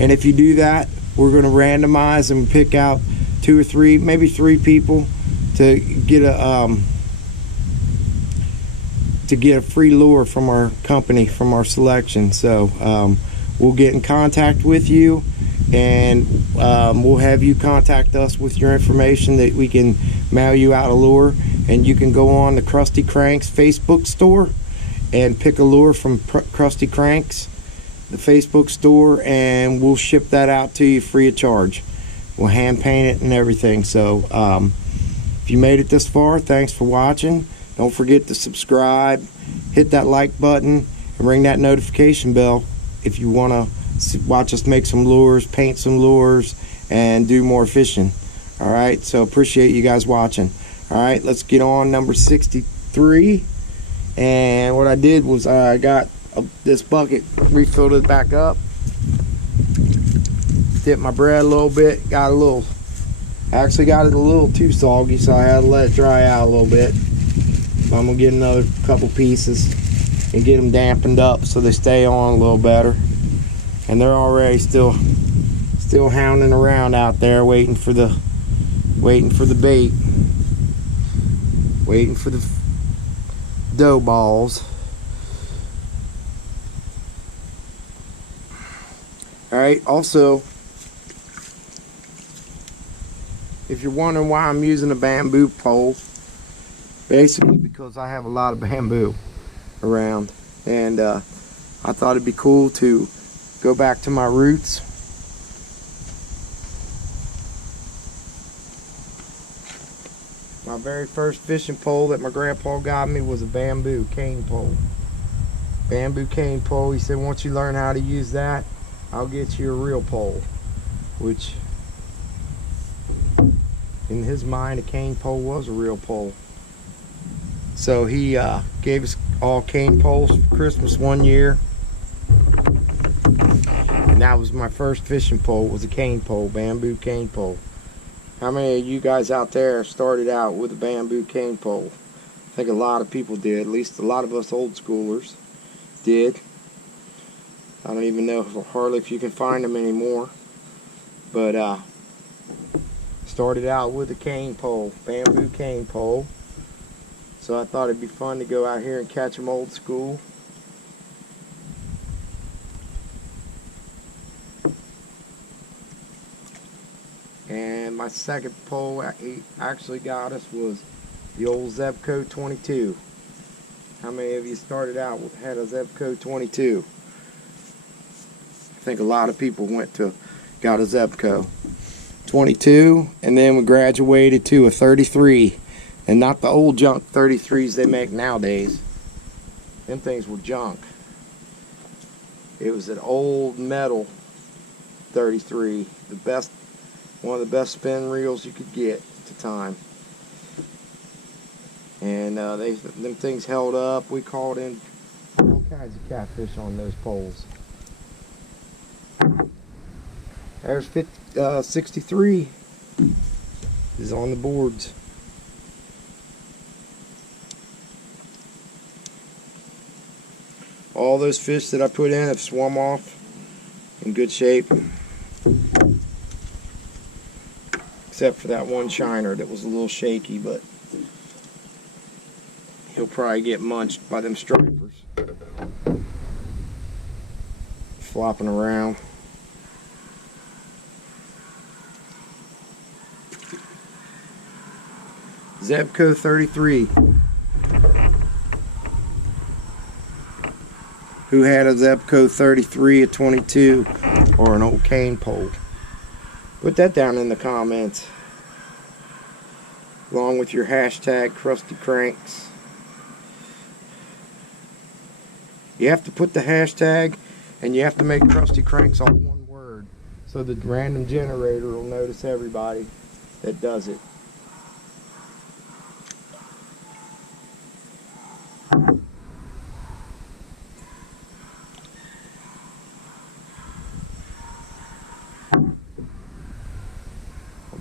And if you do that, we're going to randomize and pick out 2 or 3, maybe 3 people to get a free lure from our company, from our selection. So we'll get in contact with you, and we'll have you contact us with your information that we can mail you out a lure. And you can go on the Crusty Cranks Facebook store and pick a lure from Crusty Cranks, the Facebook store, and we'll ship that out to you free of charge. We'll hand paint it and everything. So if you made it this far, thanks for watching. Don't forget to subscribe, hit that like button, and ring that notification bell if you want to watch us make some lures, paint some lures, and do more fishing. All right, so appreciate you guys watching. All right, let's get on number 63. And what I did was I got this bucket, refilled it back up, dipped my bread a little bit, actually got it a little too soggy, so I had to let it dry out a little bit. I'm gonna get another couple pieces and get them dampened up so they stay on a little better. And they're already still hounding around out there, waiting for the bait, waiting for the dough balls. All right, also, if you're wondering why I'm using a bamboo pole, basically because I have a lot of bamboo around, and I thought it'd be cool to go back to my roots. My very first fishing pole that my grandpa got me was a bamboo cane pole. Bamboo cane pole. He said, once you learn how to use that, I'll get you a real pole. Which, in his mind, a cane pole was a real pole. So he gave us all cane poles for Christmas one year. And that was my first fishing pole, was a cane pole, bamboo cane pole. How many of you guys out there started out with a bamboo cane pole? I think a lot of people did, at least a lot of us old schoolers did. I don't even know hardly if you can find them anymore. But started out with a cane pole, bamboo cane pole. So I thought it'd be fun to go out here and catch them old school. And my second pole he actually got us was the old Zebco 22. How many of you started out with had a Zebco 22? I think a lot of people got a Zebco 22, and then we graduated to a 33, and not the old junk 33s they make nowadays. Them things were junk. It was an old metal 33, one of the best spin reels you could get at the time. And them things held up. We caught in all kinds of catfish on those poles. There's 63 is on the boards. All those fish that I put in have swum off in good shape, except for that one shiner that was a little shaky, but he'll probably get munched by them stripers flopping around. Zebco 33. Who had a Zebco 33, a 22, or an old cane pole? Put that down in the comments, along with your hashtag Crusty Cranks. You have to put the hashtag, and you have to make Crusty Cranks all one word, so the random generator will notice everybody that does it.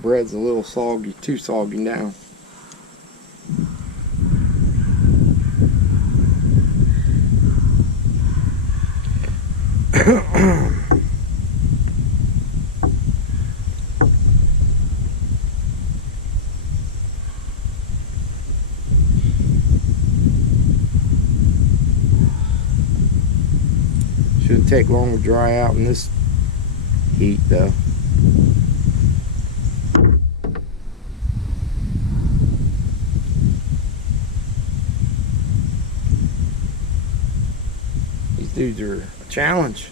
Bread's a little soggy, too soggy now. Shouldn't take long to dry out in this heat though. These dudes are a challenge.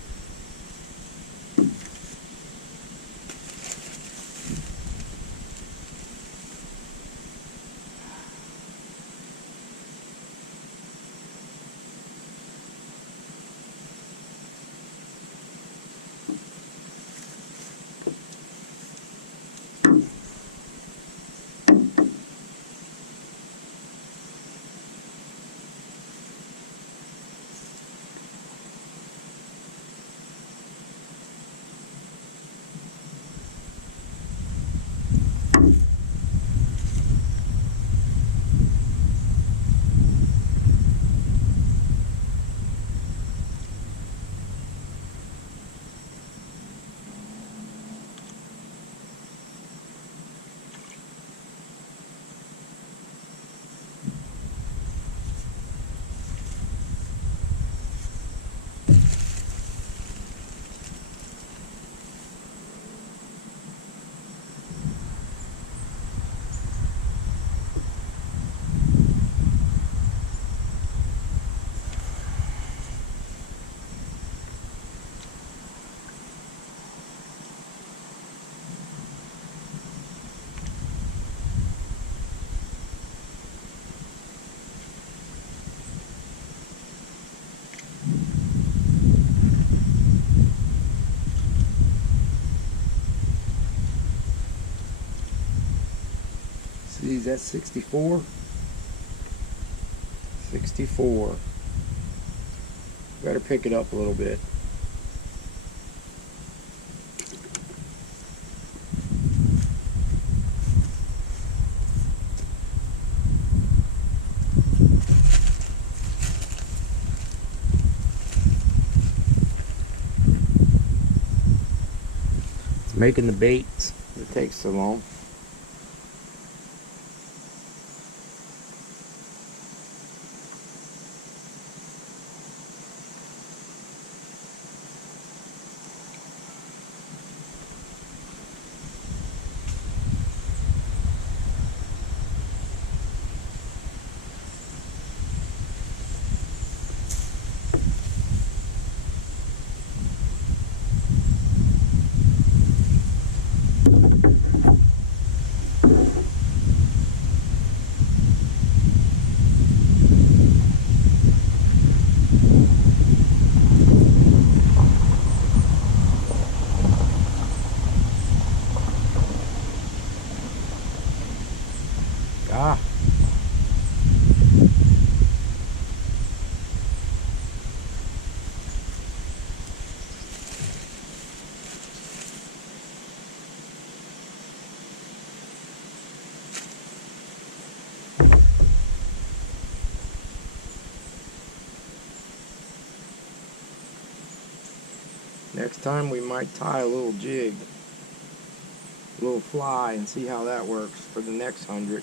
See, that's 64. 64. Better pick it up a little bit. It's making the baits that takes so long. Ah. Next time we might tie a little jig, a little fly, and see how that works for the next 100.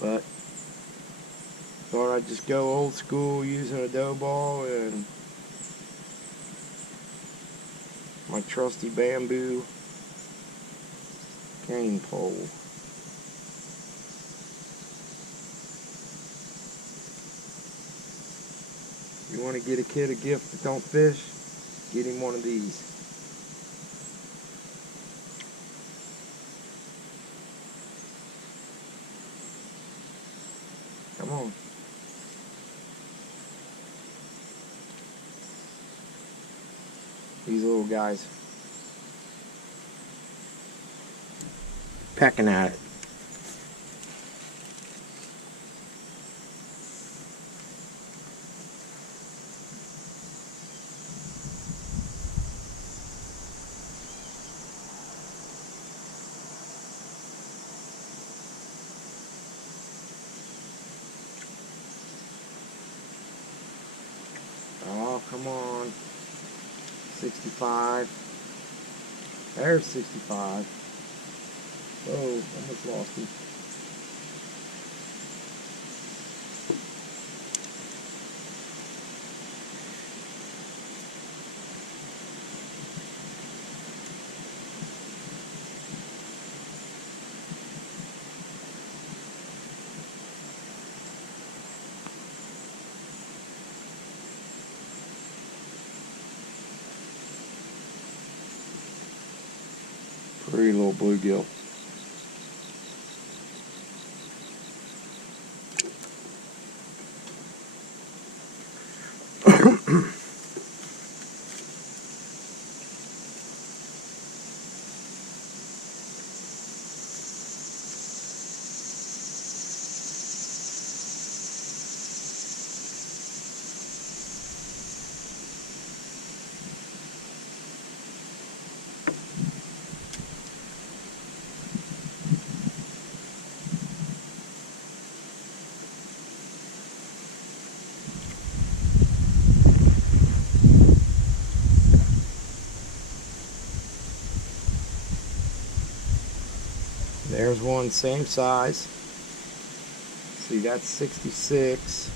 But thought I'd just go old school using a dough ball and my trusty bamboo cane pole. You want to get a kid a gift that don't fish? Get him one of these. Come on. These little guys pecking at it. Oh, come on. 65. There's 65. Oh, almost lost him. Pretty little bluegill. There's one same size. See, that's 66.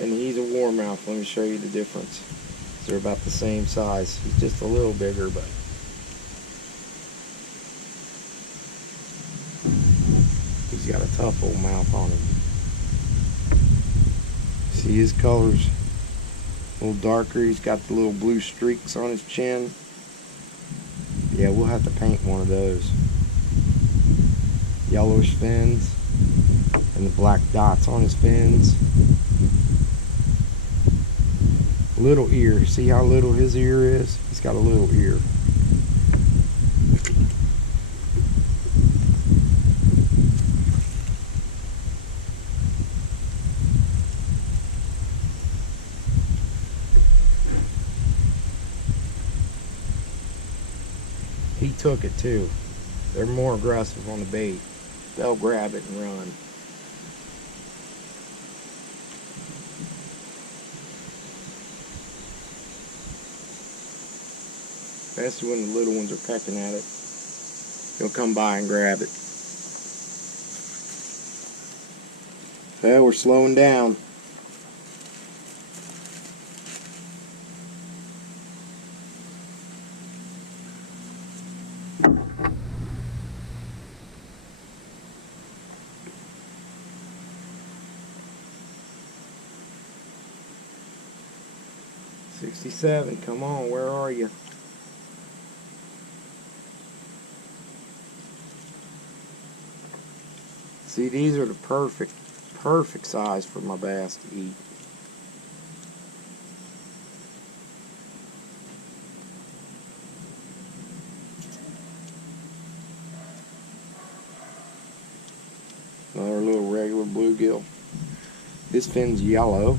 And he's a warmouth. Let me show you the difference. They're about the same size. He's just a little bigger, but he's got a tough old mouth on him. See, his color's a little darker. He's got the little blue streaks on his chin. Yeah, we'll have to paint one of those. Yellowish fins and the black dots on his fins. Little ear. See how little his ear is? He's got a little ear. He took it too. They're more aggressive on the bait. They'll grab it and run. Especially when the little ones are pecking at it. He'll come by and grab it. Well, we're slowing down. $67, come on, where are you? See, these are the perfect size for my bass to eat. Another little regular bluegill. This fin's yellow.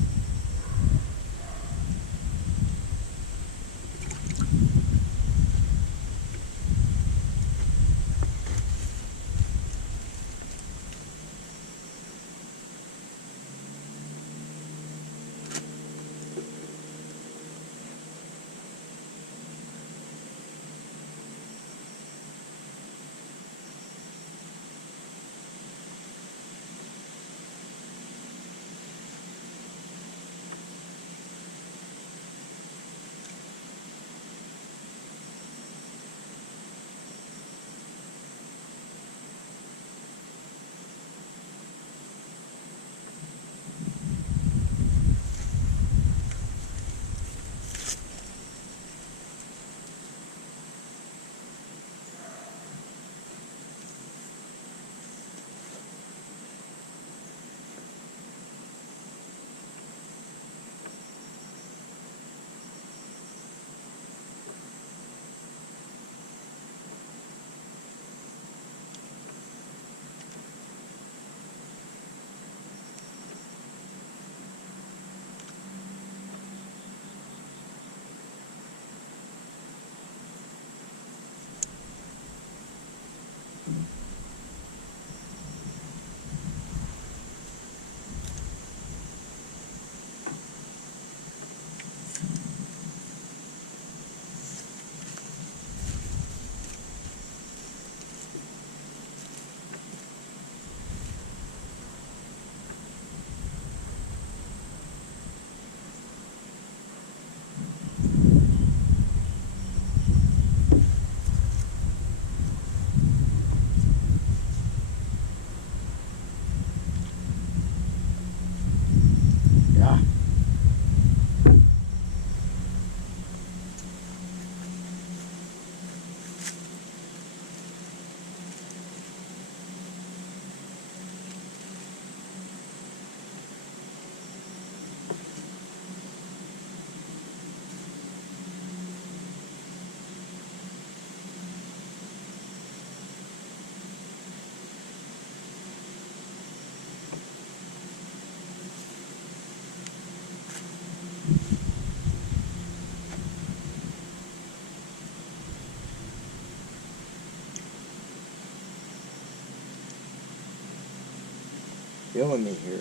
killing me here.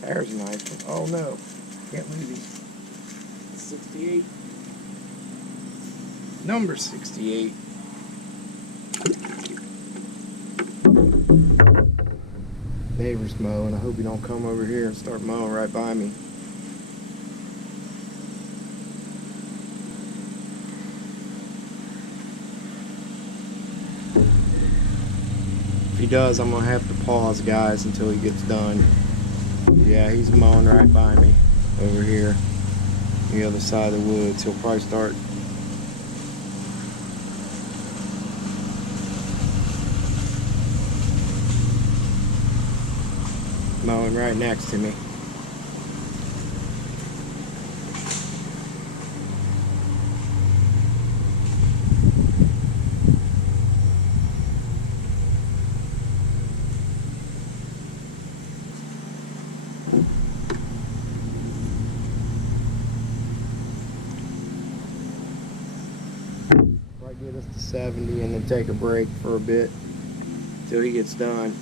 There's a nice one. Oh no, can't leave these. 68. Number 68. Neighbor's mowing. I hope you don't come over here and start mowing right by me. If he does, I'm gonna have to pause, guys, until he gets done. Yeah, he's mowing right by me over here, the other side of the woods. He'll probably start mowing right next to me. Probably get us to 70 and then take a break for a bit till he gets done.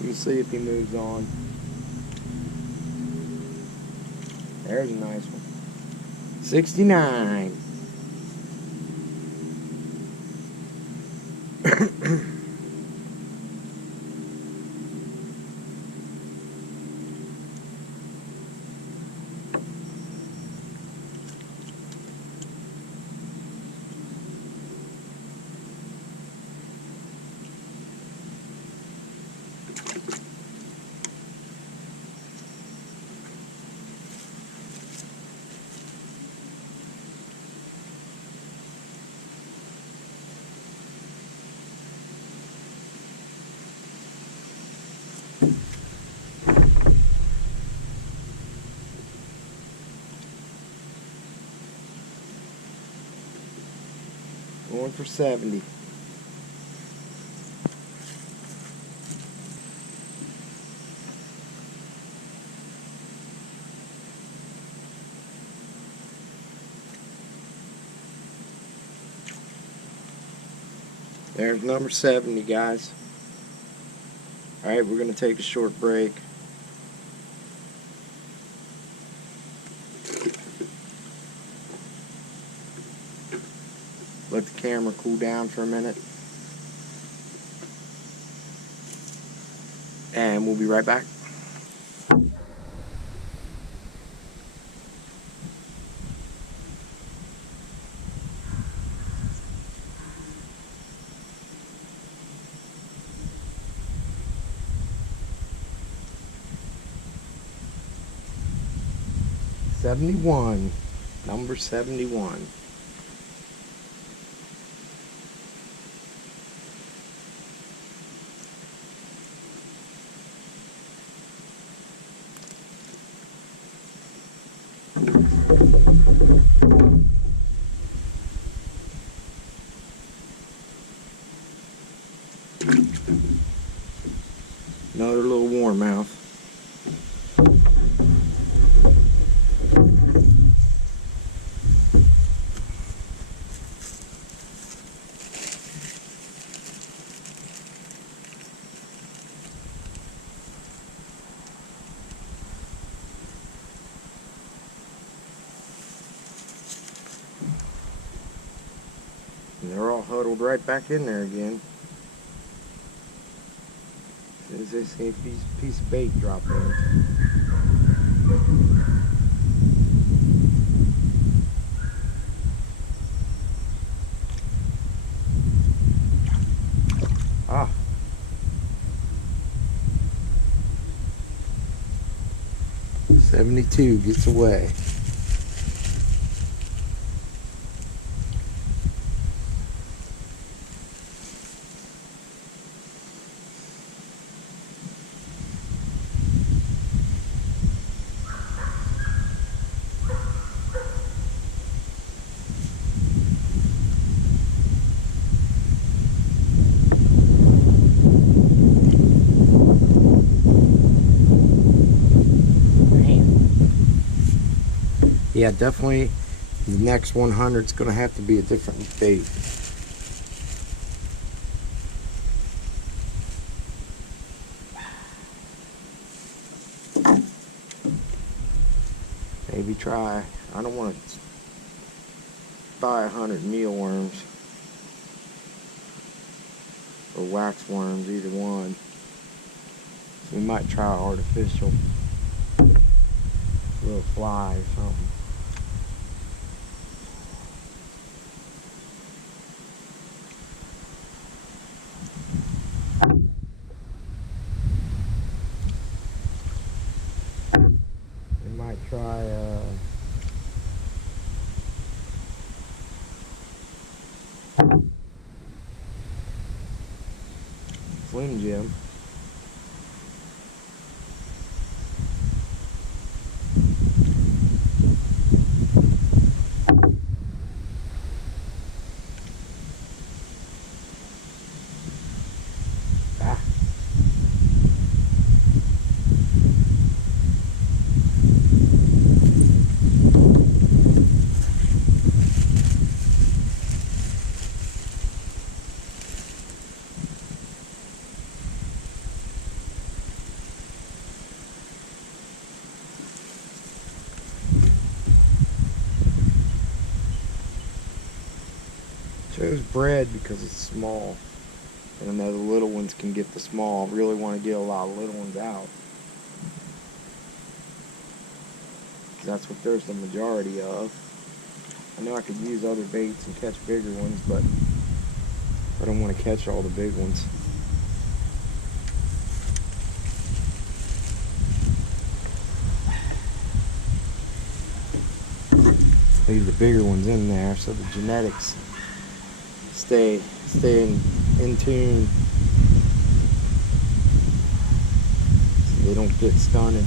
You can see if he moves on. There's a nice one. 69. Going for 70. There's number 70, guys. Alright, we're going to take a short break. Let the camera cool down for a minute. And we'll be right back. Number 71. Another little warmouth. And they're all huddled right back in there again. As they see a piece of bait drop in. Ah. "72 gets away. yeah, definitely the next 100 is going to have to be a different bait. Maybe try, I don't want to buy 100 mealworms or wax worms, either one. So we might try artificial little fly or something. We might try Slim Jim. Chose bread because it's small, and I know the little ones can get the small. I really want to get a lot of little ones out, because that's what there's the majority of. I know I could use other baits and catch bigger ones, but I don't want to catch all the big ones. Leave the bigger ones in there so the genetics stay in tune, so they don't get stunted.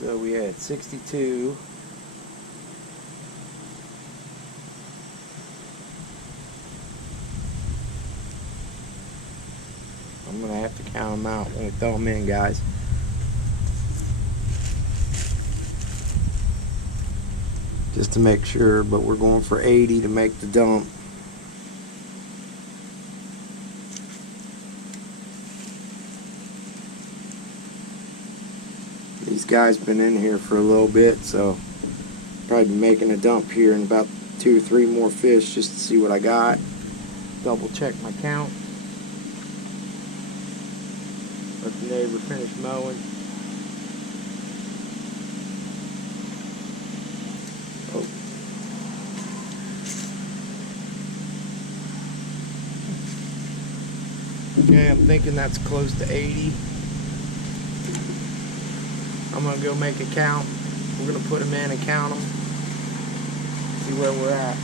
So we had 62. I'm going to have to count them out when we throw them in, guys. just to make sure, but we're going for 80 to make the dump. These guys been in here for a little bit, so probably be making a dump here in about 2 or 3 more fish just to see what I got. Double check my count. Let the neighbor finish mowing. Oh. Okay, I'm thinking that's close to 80. I'm gonna go make a count. We're gonna put them in and count them. See where we're at.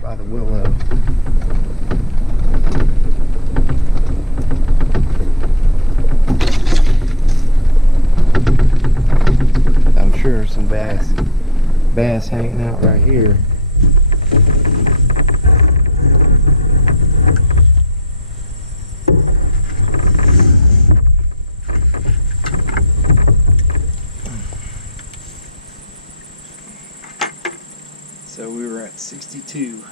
By the willow. I'm sure some bass hanging out right here. So we were at 62.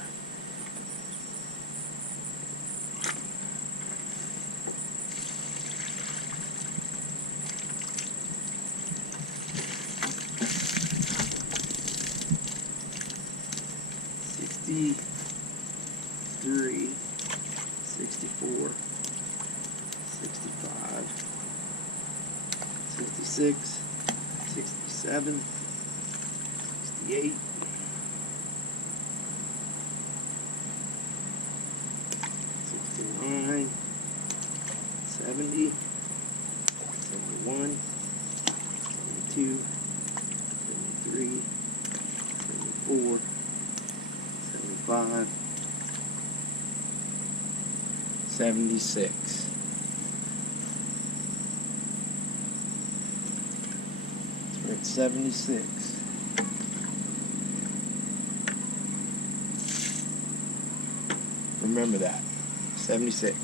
Three, 64, 65, 66, 67, 68, 69, 70, 71, 72, 73, 74, 75, 76. So we're at 76. Remember that. 76.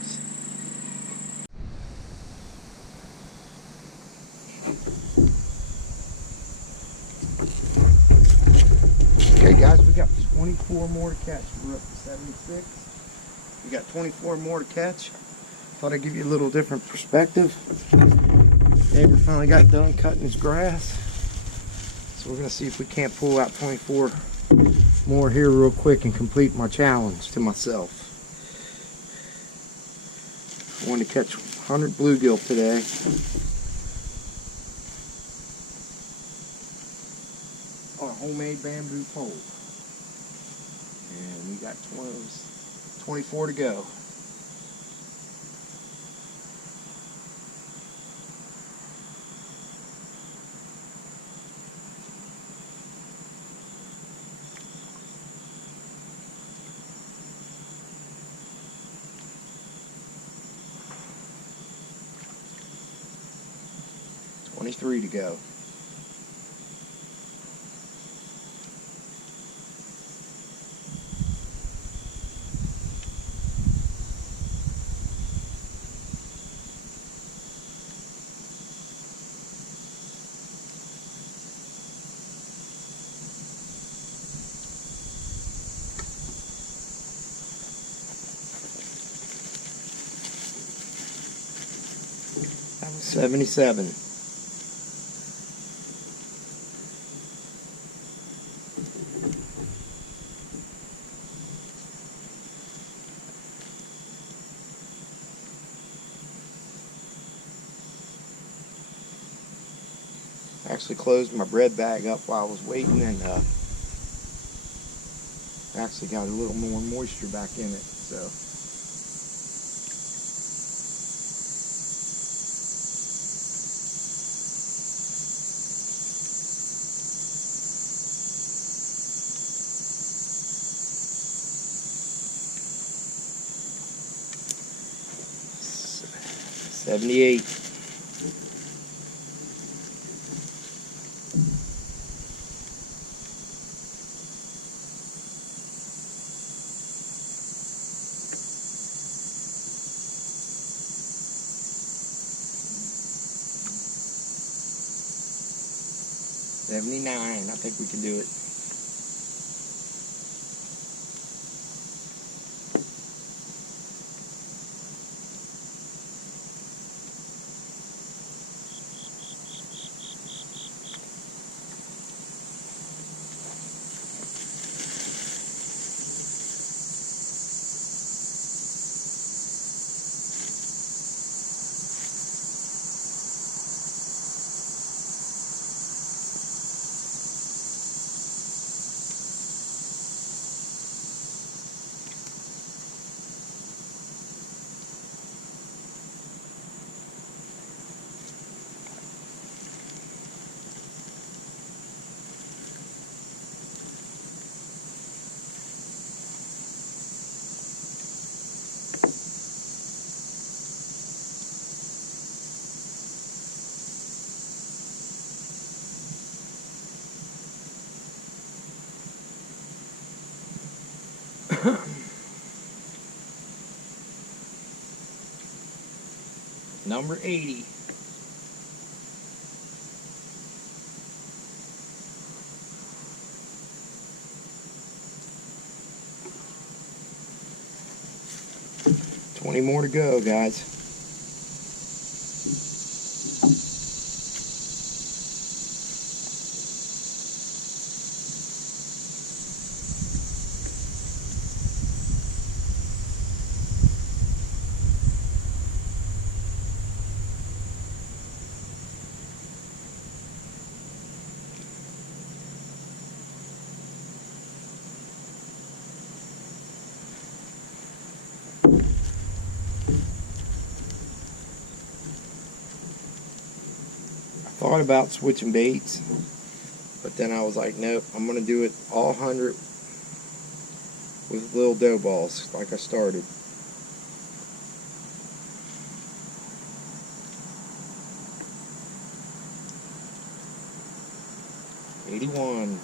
Okay guys, we got 24 more to catch. We're up to 76. We got 24 more to catch. Thought I'd give you a little different perspective. Neighbor finally got done cutting his grass. So we're gonna see if we can't pull out 24 more here real quick and complete my challenge to myself. I wanted to catch 100 bluegill today. On a homemade bamboo pole. And we got 24 to go. $23 to go. 77. I actually closed my bread bag up while I was waiting, and actually got a little more moisture back in it. So $78. $79. I think we can do it. Number 80. $20 more to go, guys. Thought about switching baits, but then I was like, nope, I'm going to do it all 100 with little dough balls like I started. $81.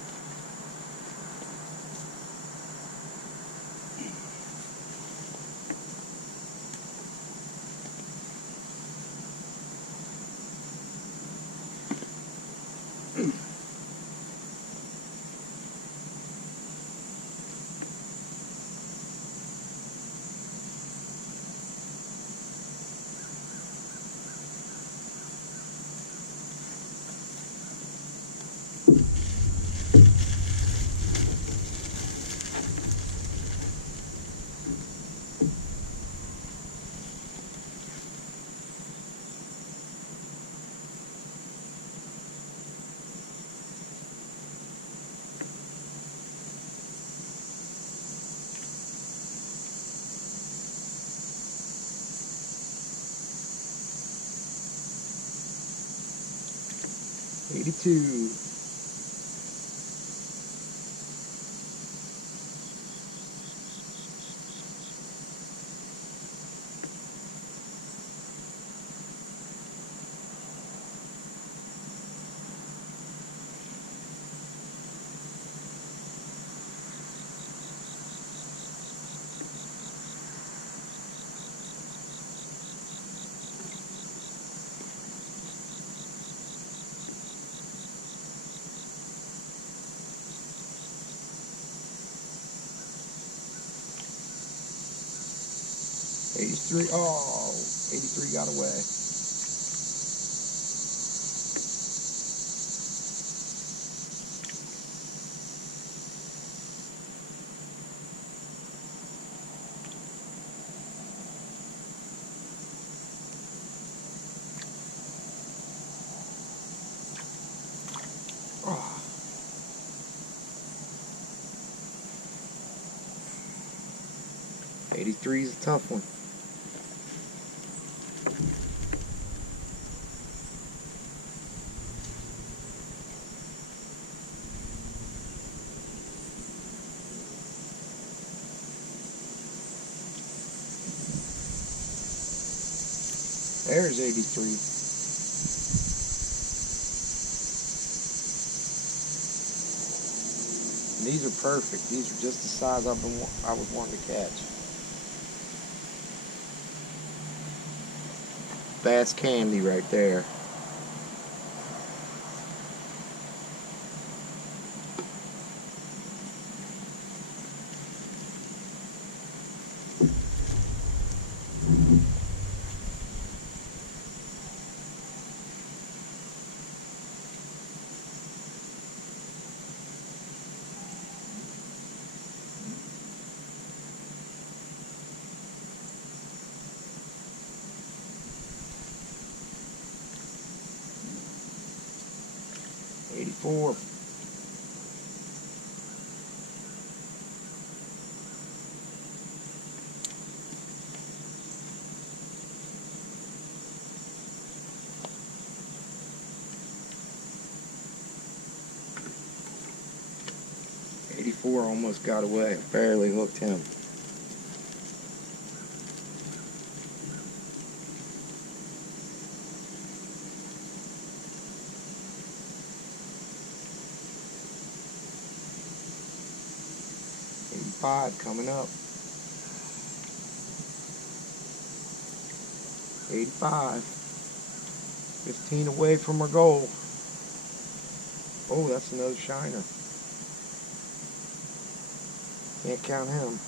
$82. $83. Oh, 83 got away. 83 is a tough one. There's 83. These are perfect. These are just the size I was wanting to catch. Bass candy right there. '84. '84 almost got away. Barely hooked him. '85 coming up. '85. 15 away from our goal. Oh, that's another shiner. Can't count him.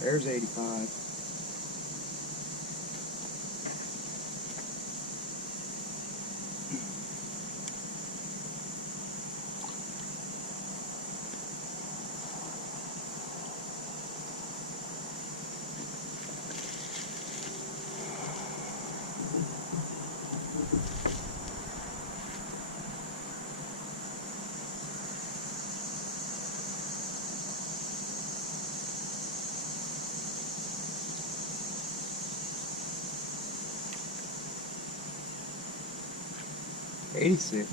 There's 85. '86.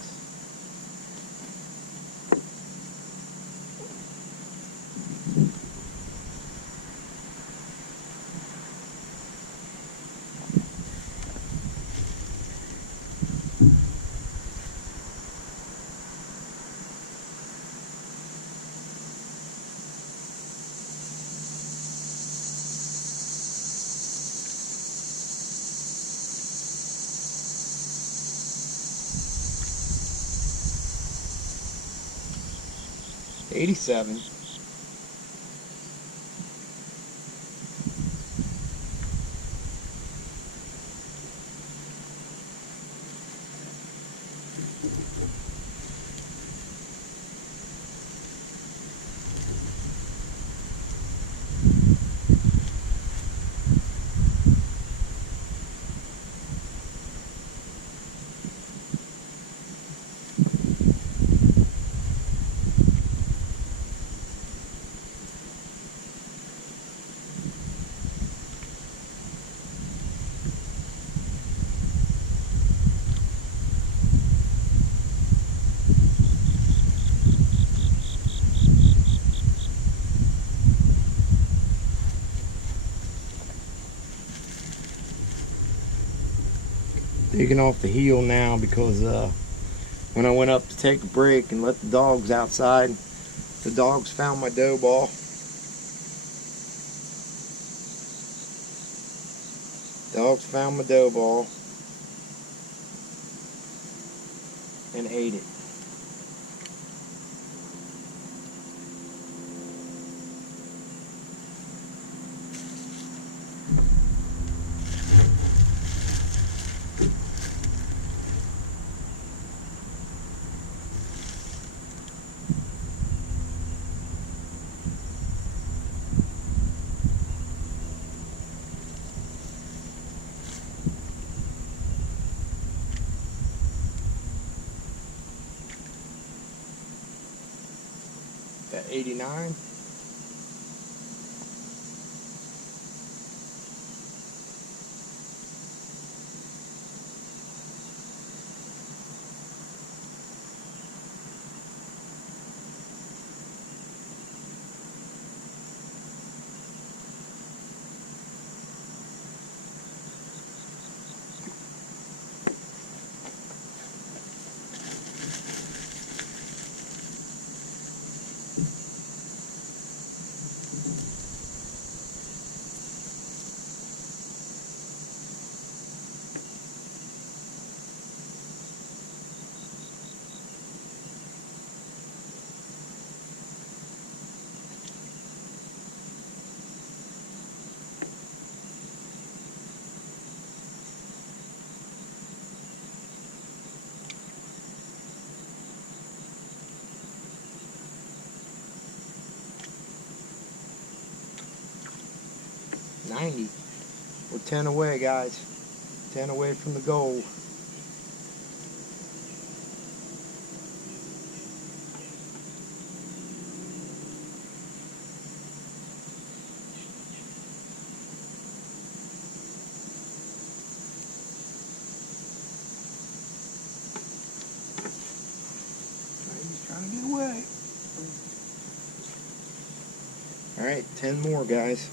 '87. Digging off the heel now because when I went up to take a break and let the dogs outside, the dogs found my dough ball. Dogs found my dough ball and ate it. 89. $90. We're 10 away, guys. 10 away from the goal. He's trying to get away. All right, 10 more, guys.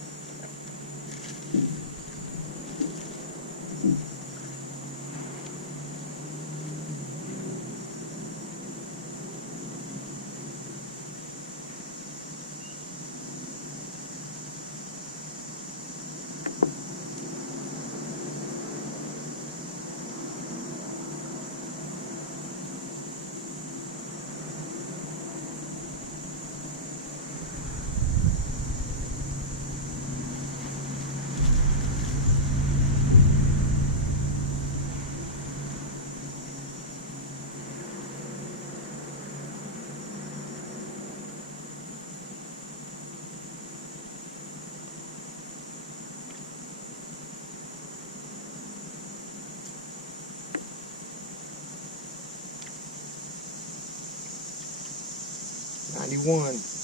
$91.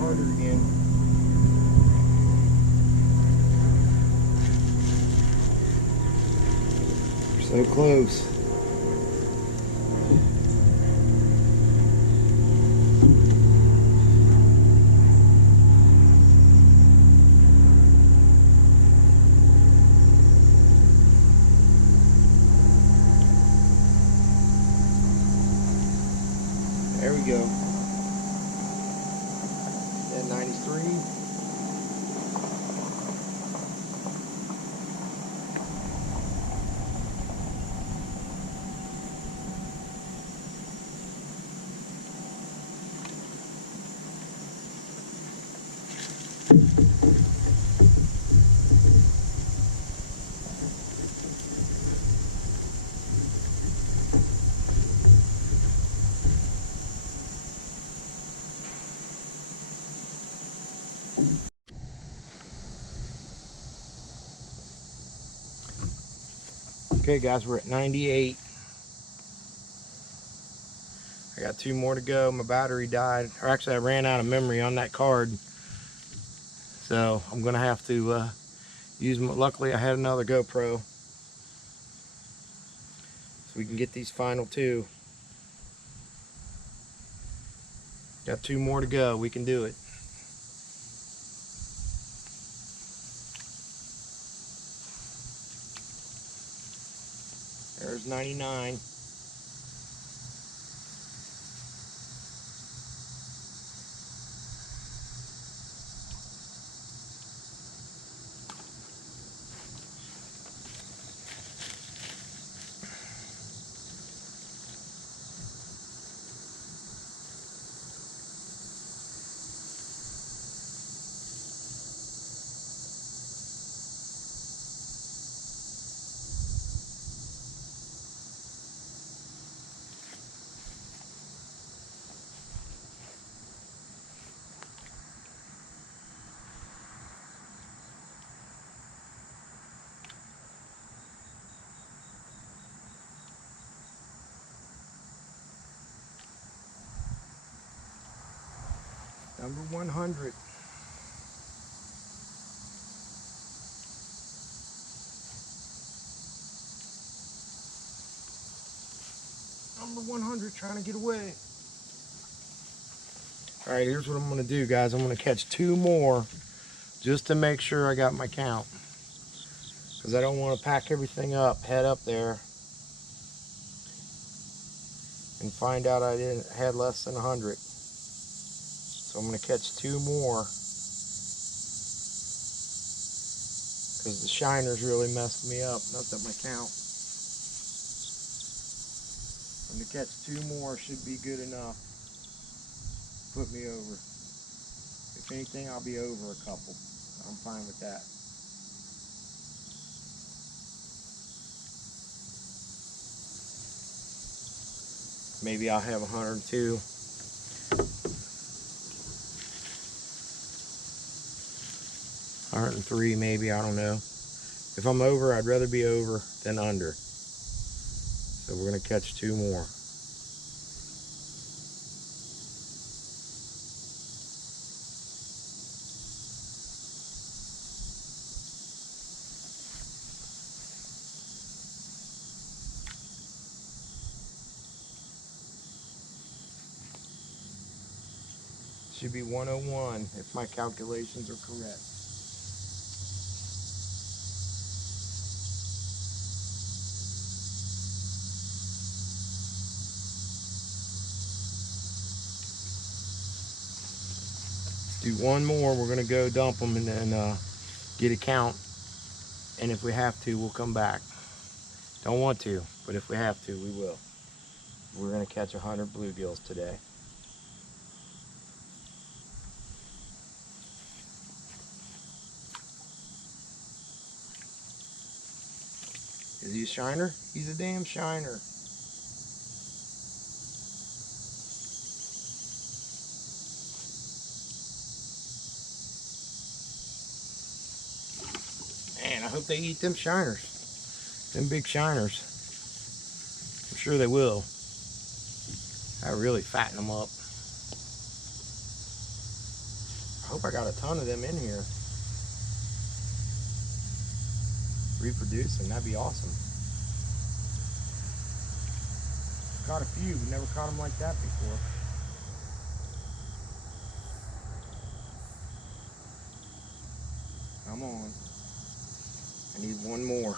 Harder again. So close. There we go. At 93. Okay guys, we're at 98. I got 2 more to go. My battery died, or actually I ran out of memory on that card. So I'm gonna have to use my, luckily I had another GoPro. So we can get these final 2. Got 2 more to go, we can do it. There's 99. Number 100. Number 100 trying to get away. Alright, here's what I'm going to do, guys. I'm going to catch 2 more just to make sure I got my count. Because I don't want to pack everything up, head up there, and find out I had less than 100. So I'm going to catch 2 more. Because the shiners really messed me up, messed up my count. I'm going to catch 2 more, should be good enough to put me over. If anything, I'll be over a couple. I'm fine with that. Maybe I'll have 102. 103 maybe, I don't know. If I'm over, I'd rather be over than under. So we're going to catch 2 more. Should be 101 if my calculations are correct. Do 1 more, we're going to go dump them and then get a count. And if we have to, we'll come back. Don't want to, but if we have to, we will. We're going to catch 100 bluegills today. Is he a shiner? He's a damn shiner. Man, I hope they eat them shiners. Them big shiners. I'm sure they will. I really fatten them up. I hope I got a ton of them in here. Reproducing, that'd be awesome. Caught a few, we never caught them like that before. Come on. I need 1 more.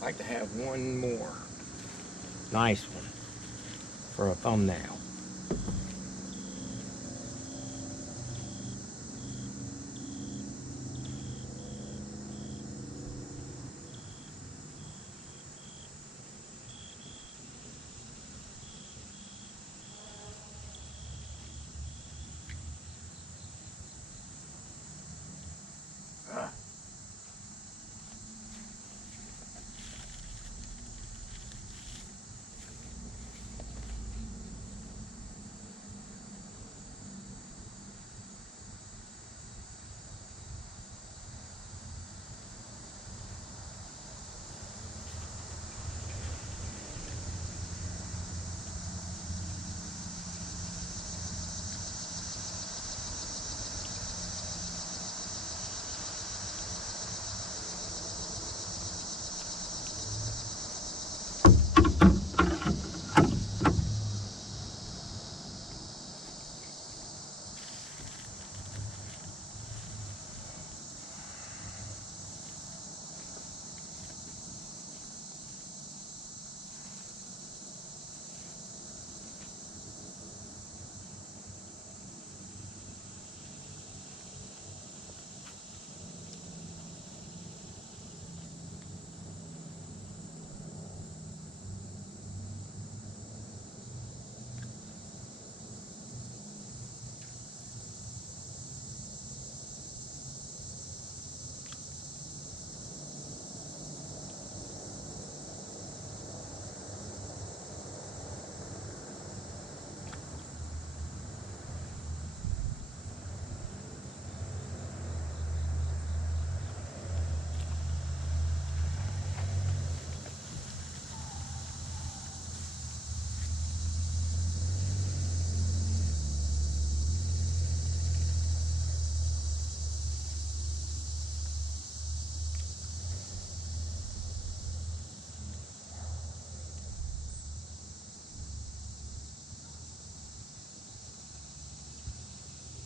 I'd like to have one more nice one for a thumbnail.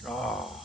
Oh.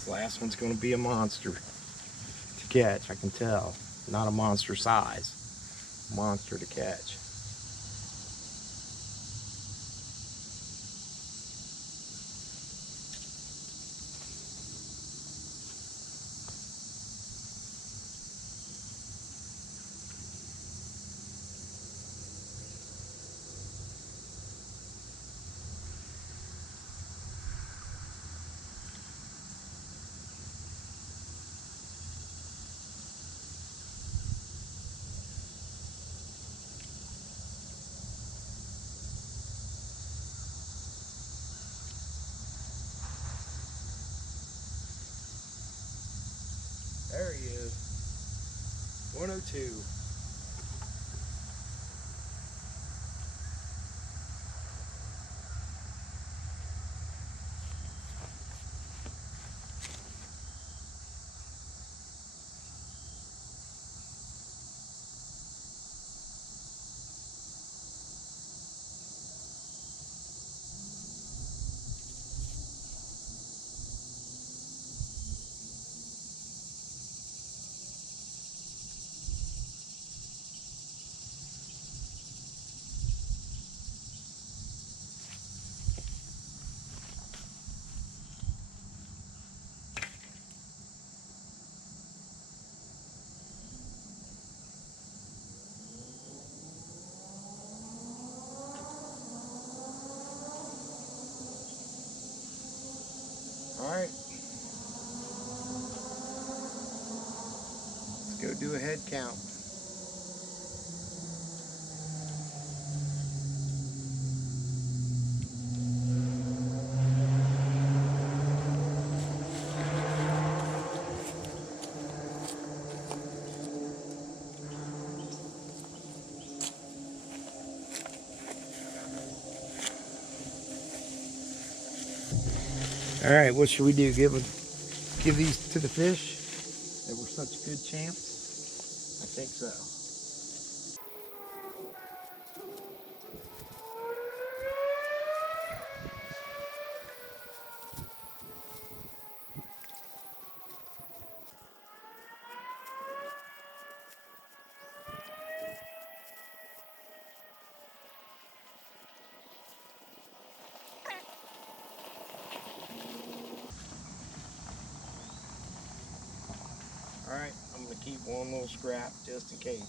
This last one's going to be a monster to catch, I can tell. Not a monster size, monster to catch. There he is, 102. count. All right, what should we do? Give these to the fish that were such good champs? I think so. All right, I'm gonna keep one little scrap just in case.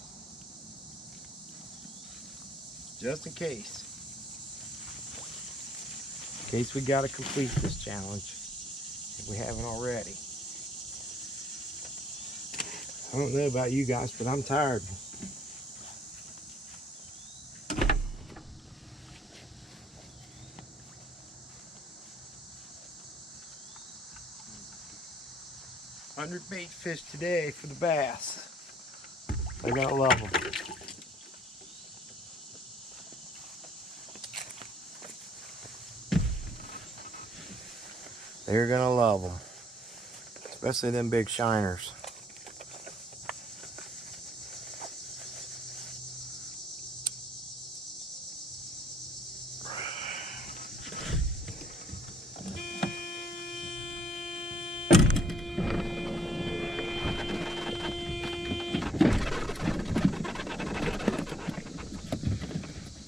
Just in case. In case we gotta complete this challenge, if we haven't already. I don't know about you guys, but I'm tired. $100 bait fish today for the bass. I gotta love them. They're gonna love them, especially them big shiners.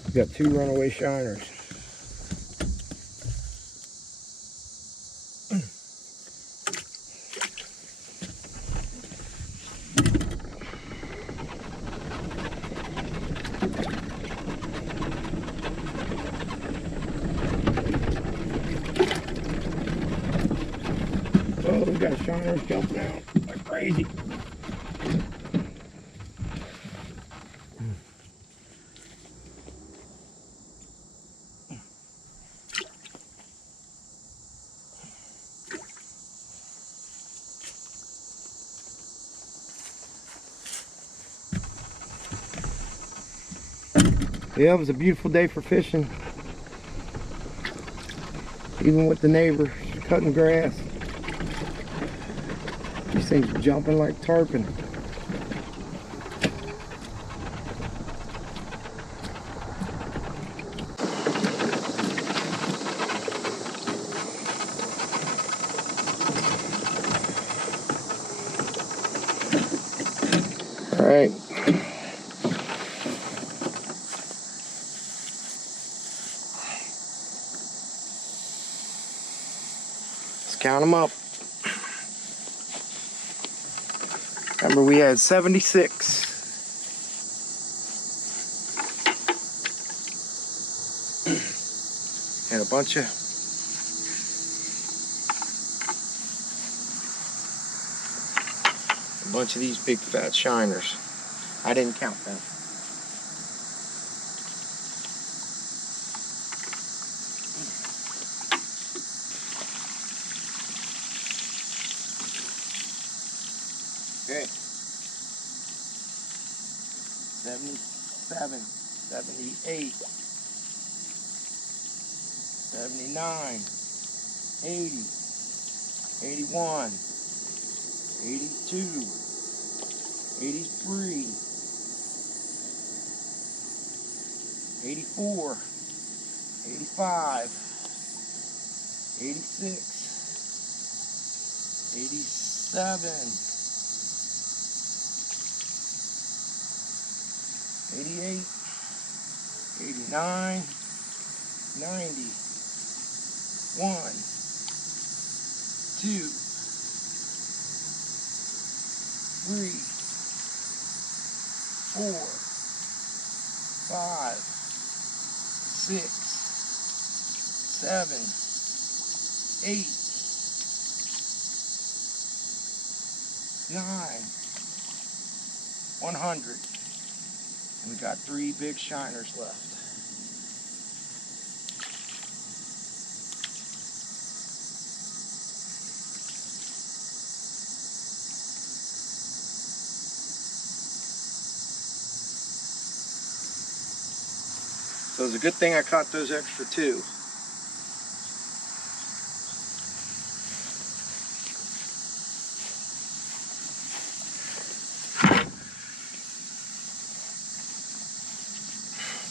We got 2 runaway shiners. Oh, we got shiners jumping out like crazy. Yeah, it was a beautiful day for fishing. Even with the neighbors cutting grass. These things are jumping like tarpon. All right. Let's count them up. Remember, we had 76. And a bunch of these big fat shiners. I didn't count them. Okay. 77, 78, 79, 80, 81, 82, 83, 84, 85, 86, 87, 88, 89, 90, 1, 2, 3, 4, 5, 6, 7, 8, 9, 100. And we got 3 big shiners left. So it's a good thing I caught those extra 2.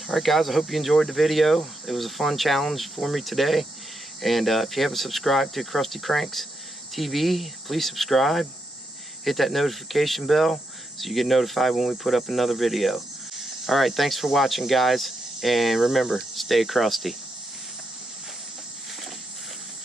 Alright guys, I hope you enjoyed the video. It was a fun challenge for me today. And if you haven't subscribed to Crusty Cranks TV, please subscribe. Hit that notification bell so you get notified when we put up another video. Alright, thanks for watching guys. And remember, stay crusty.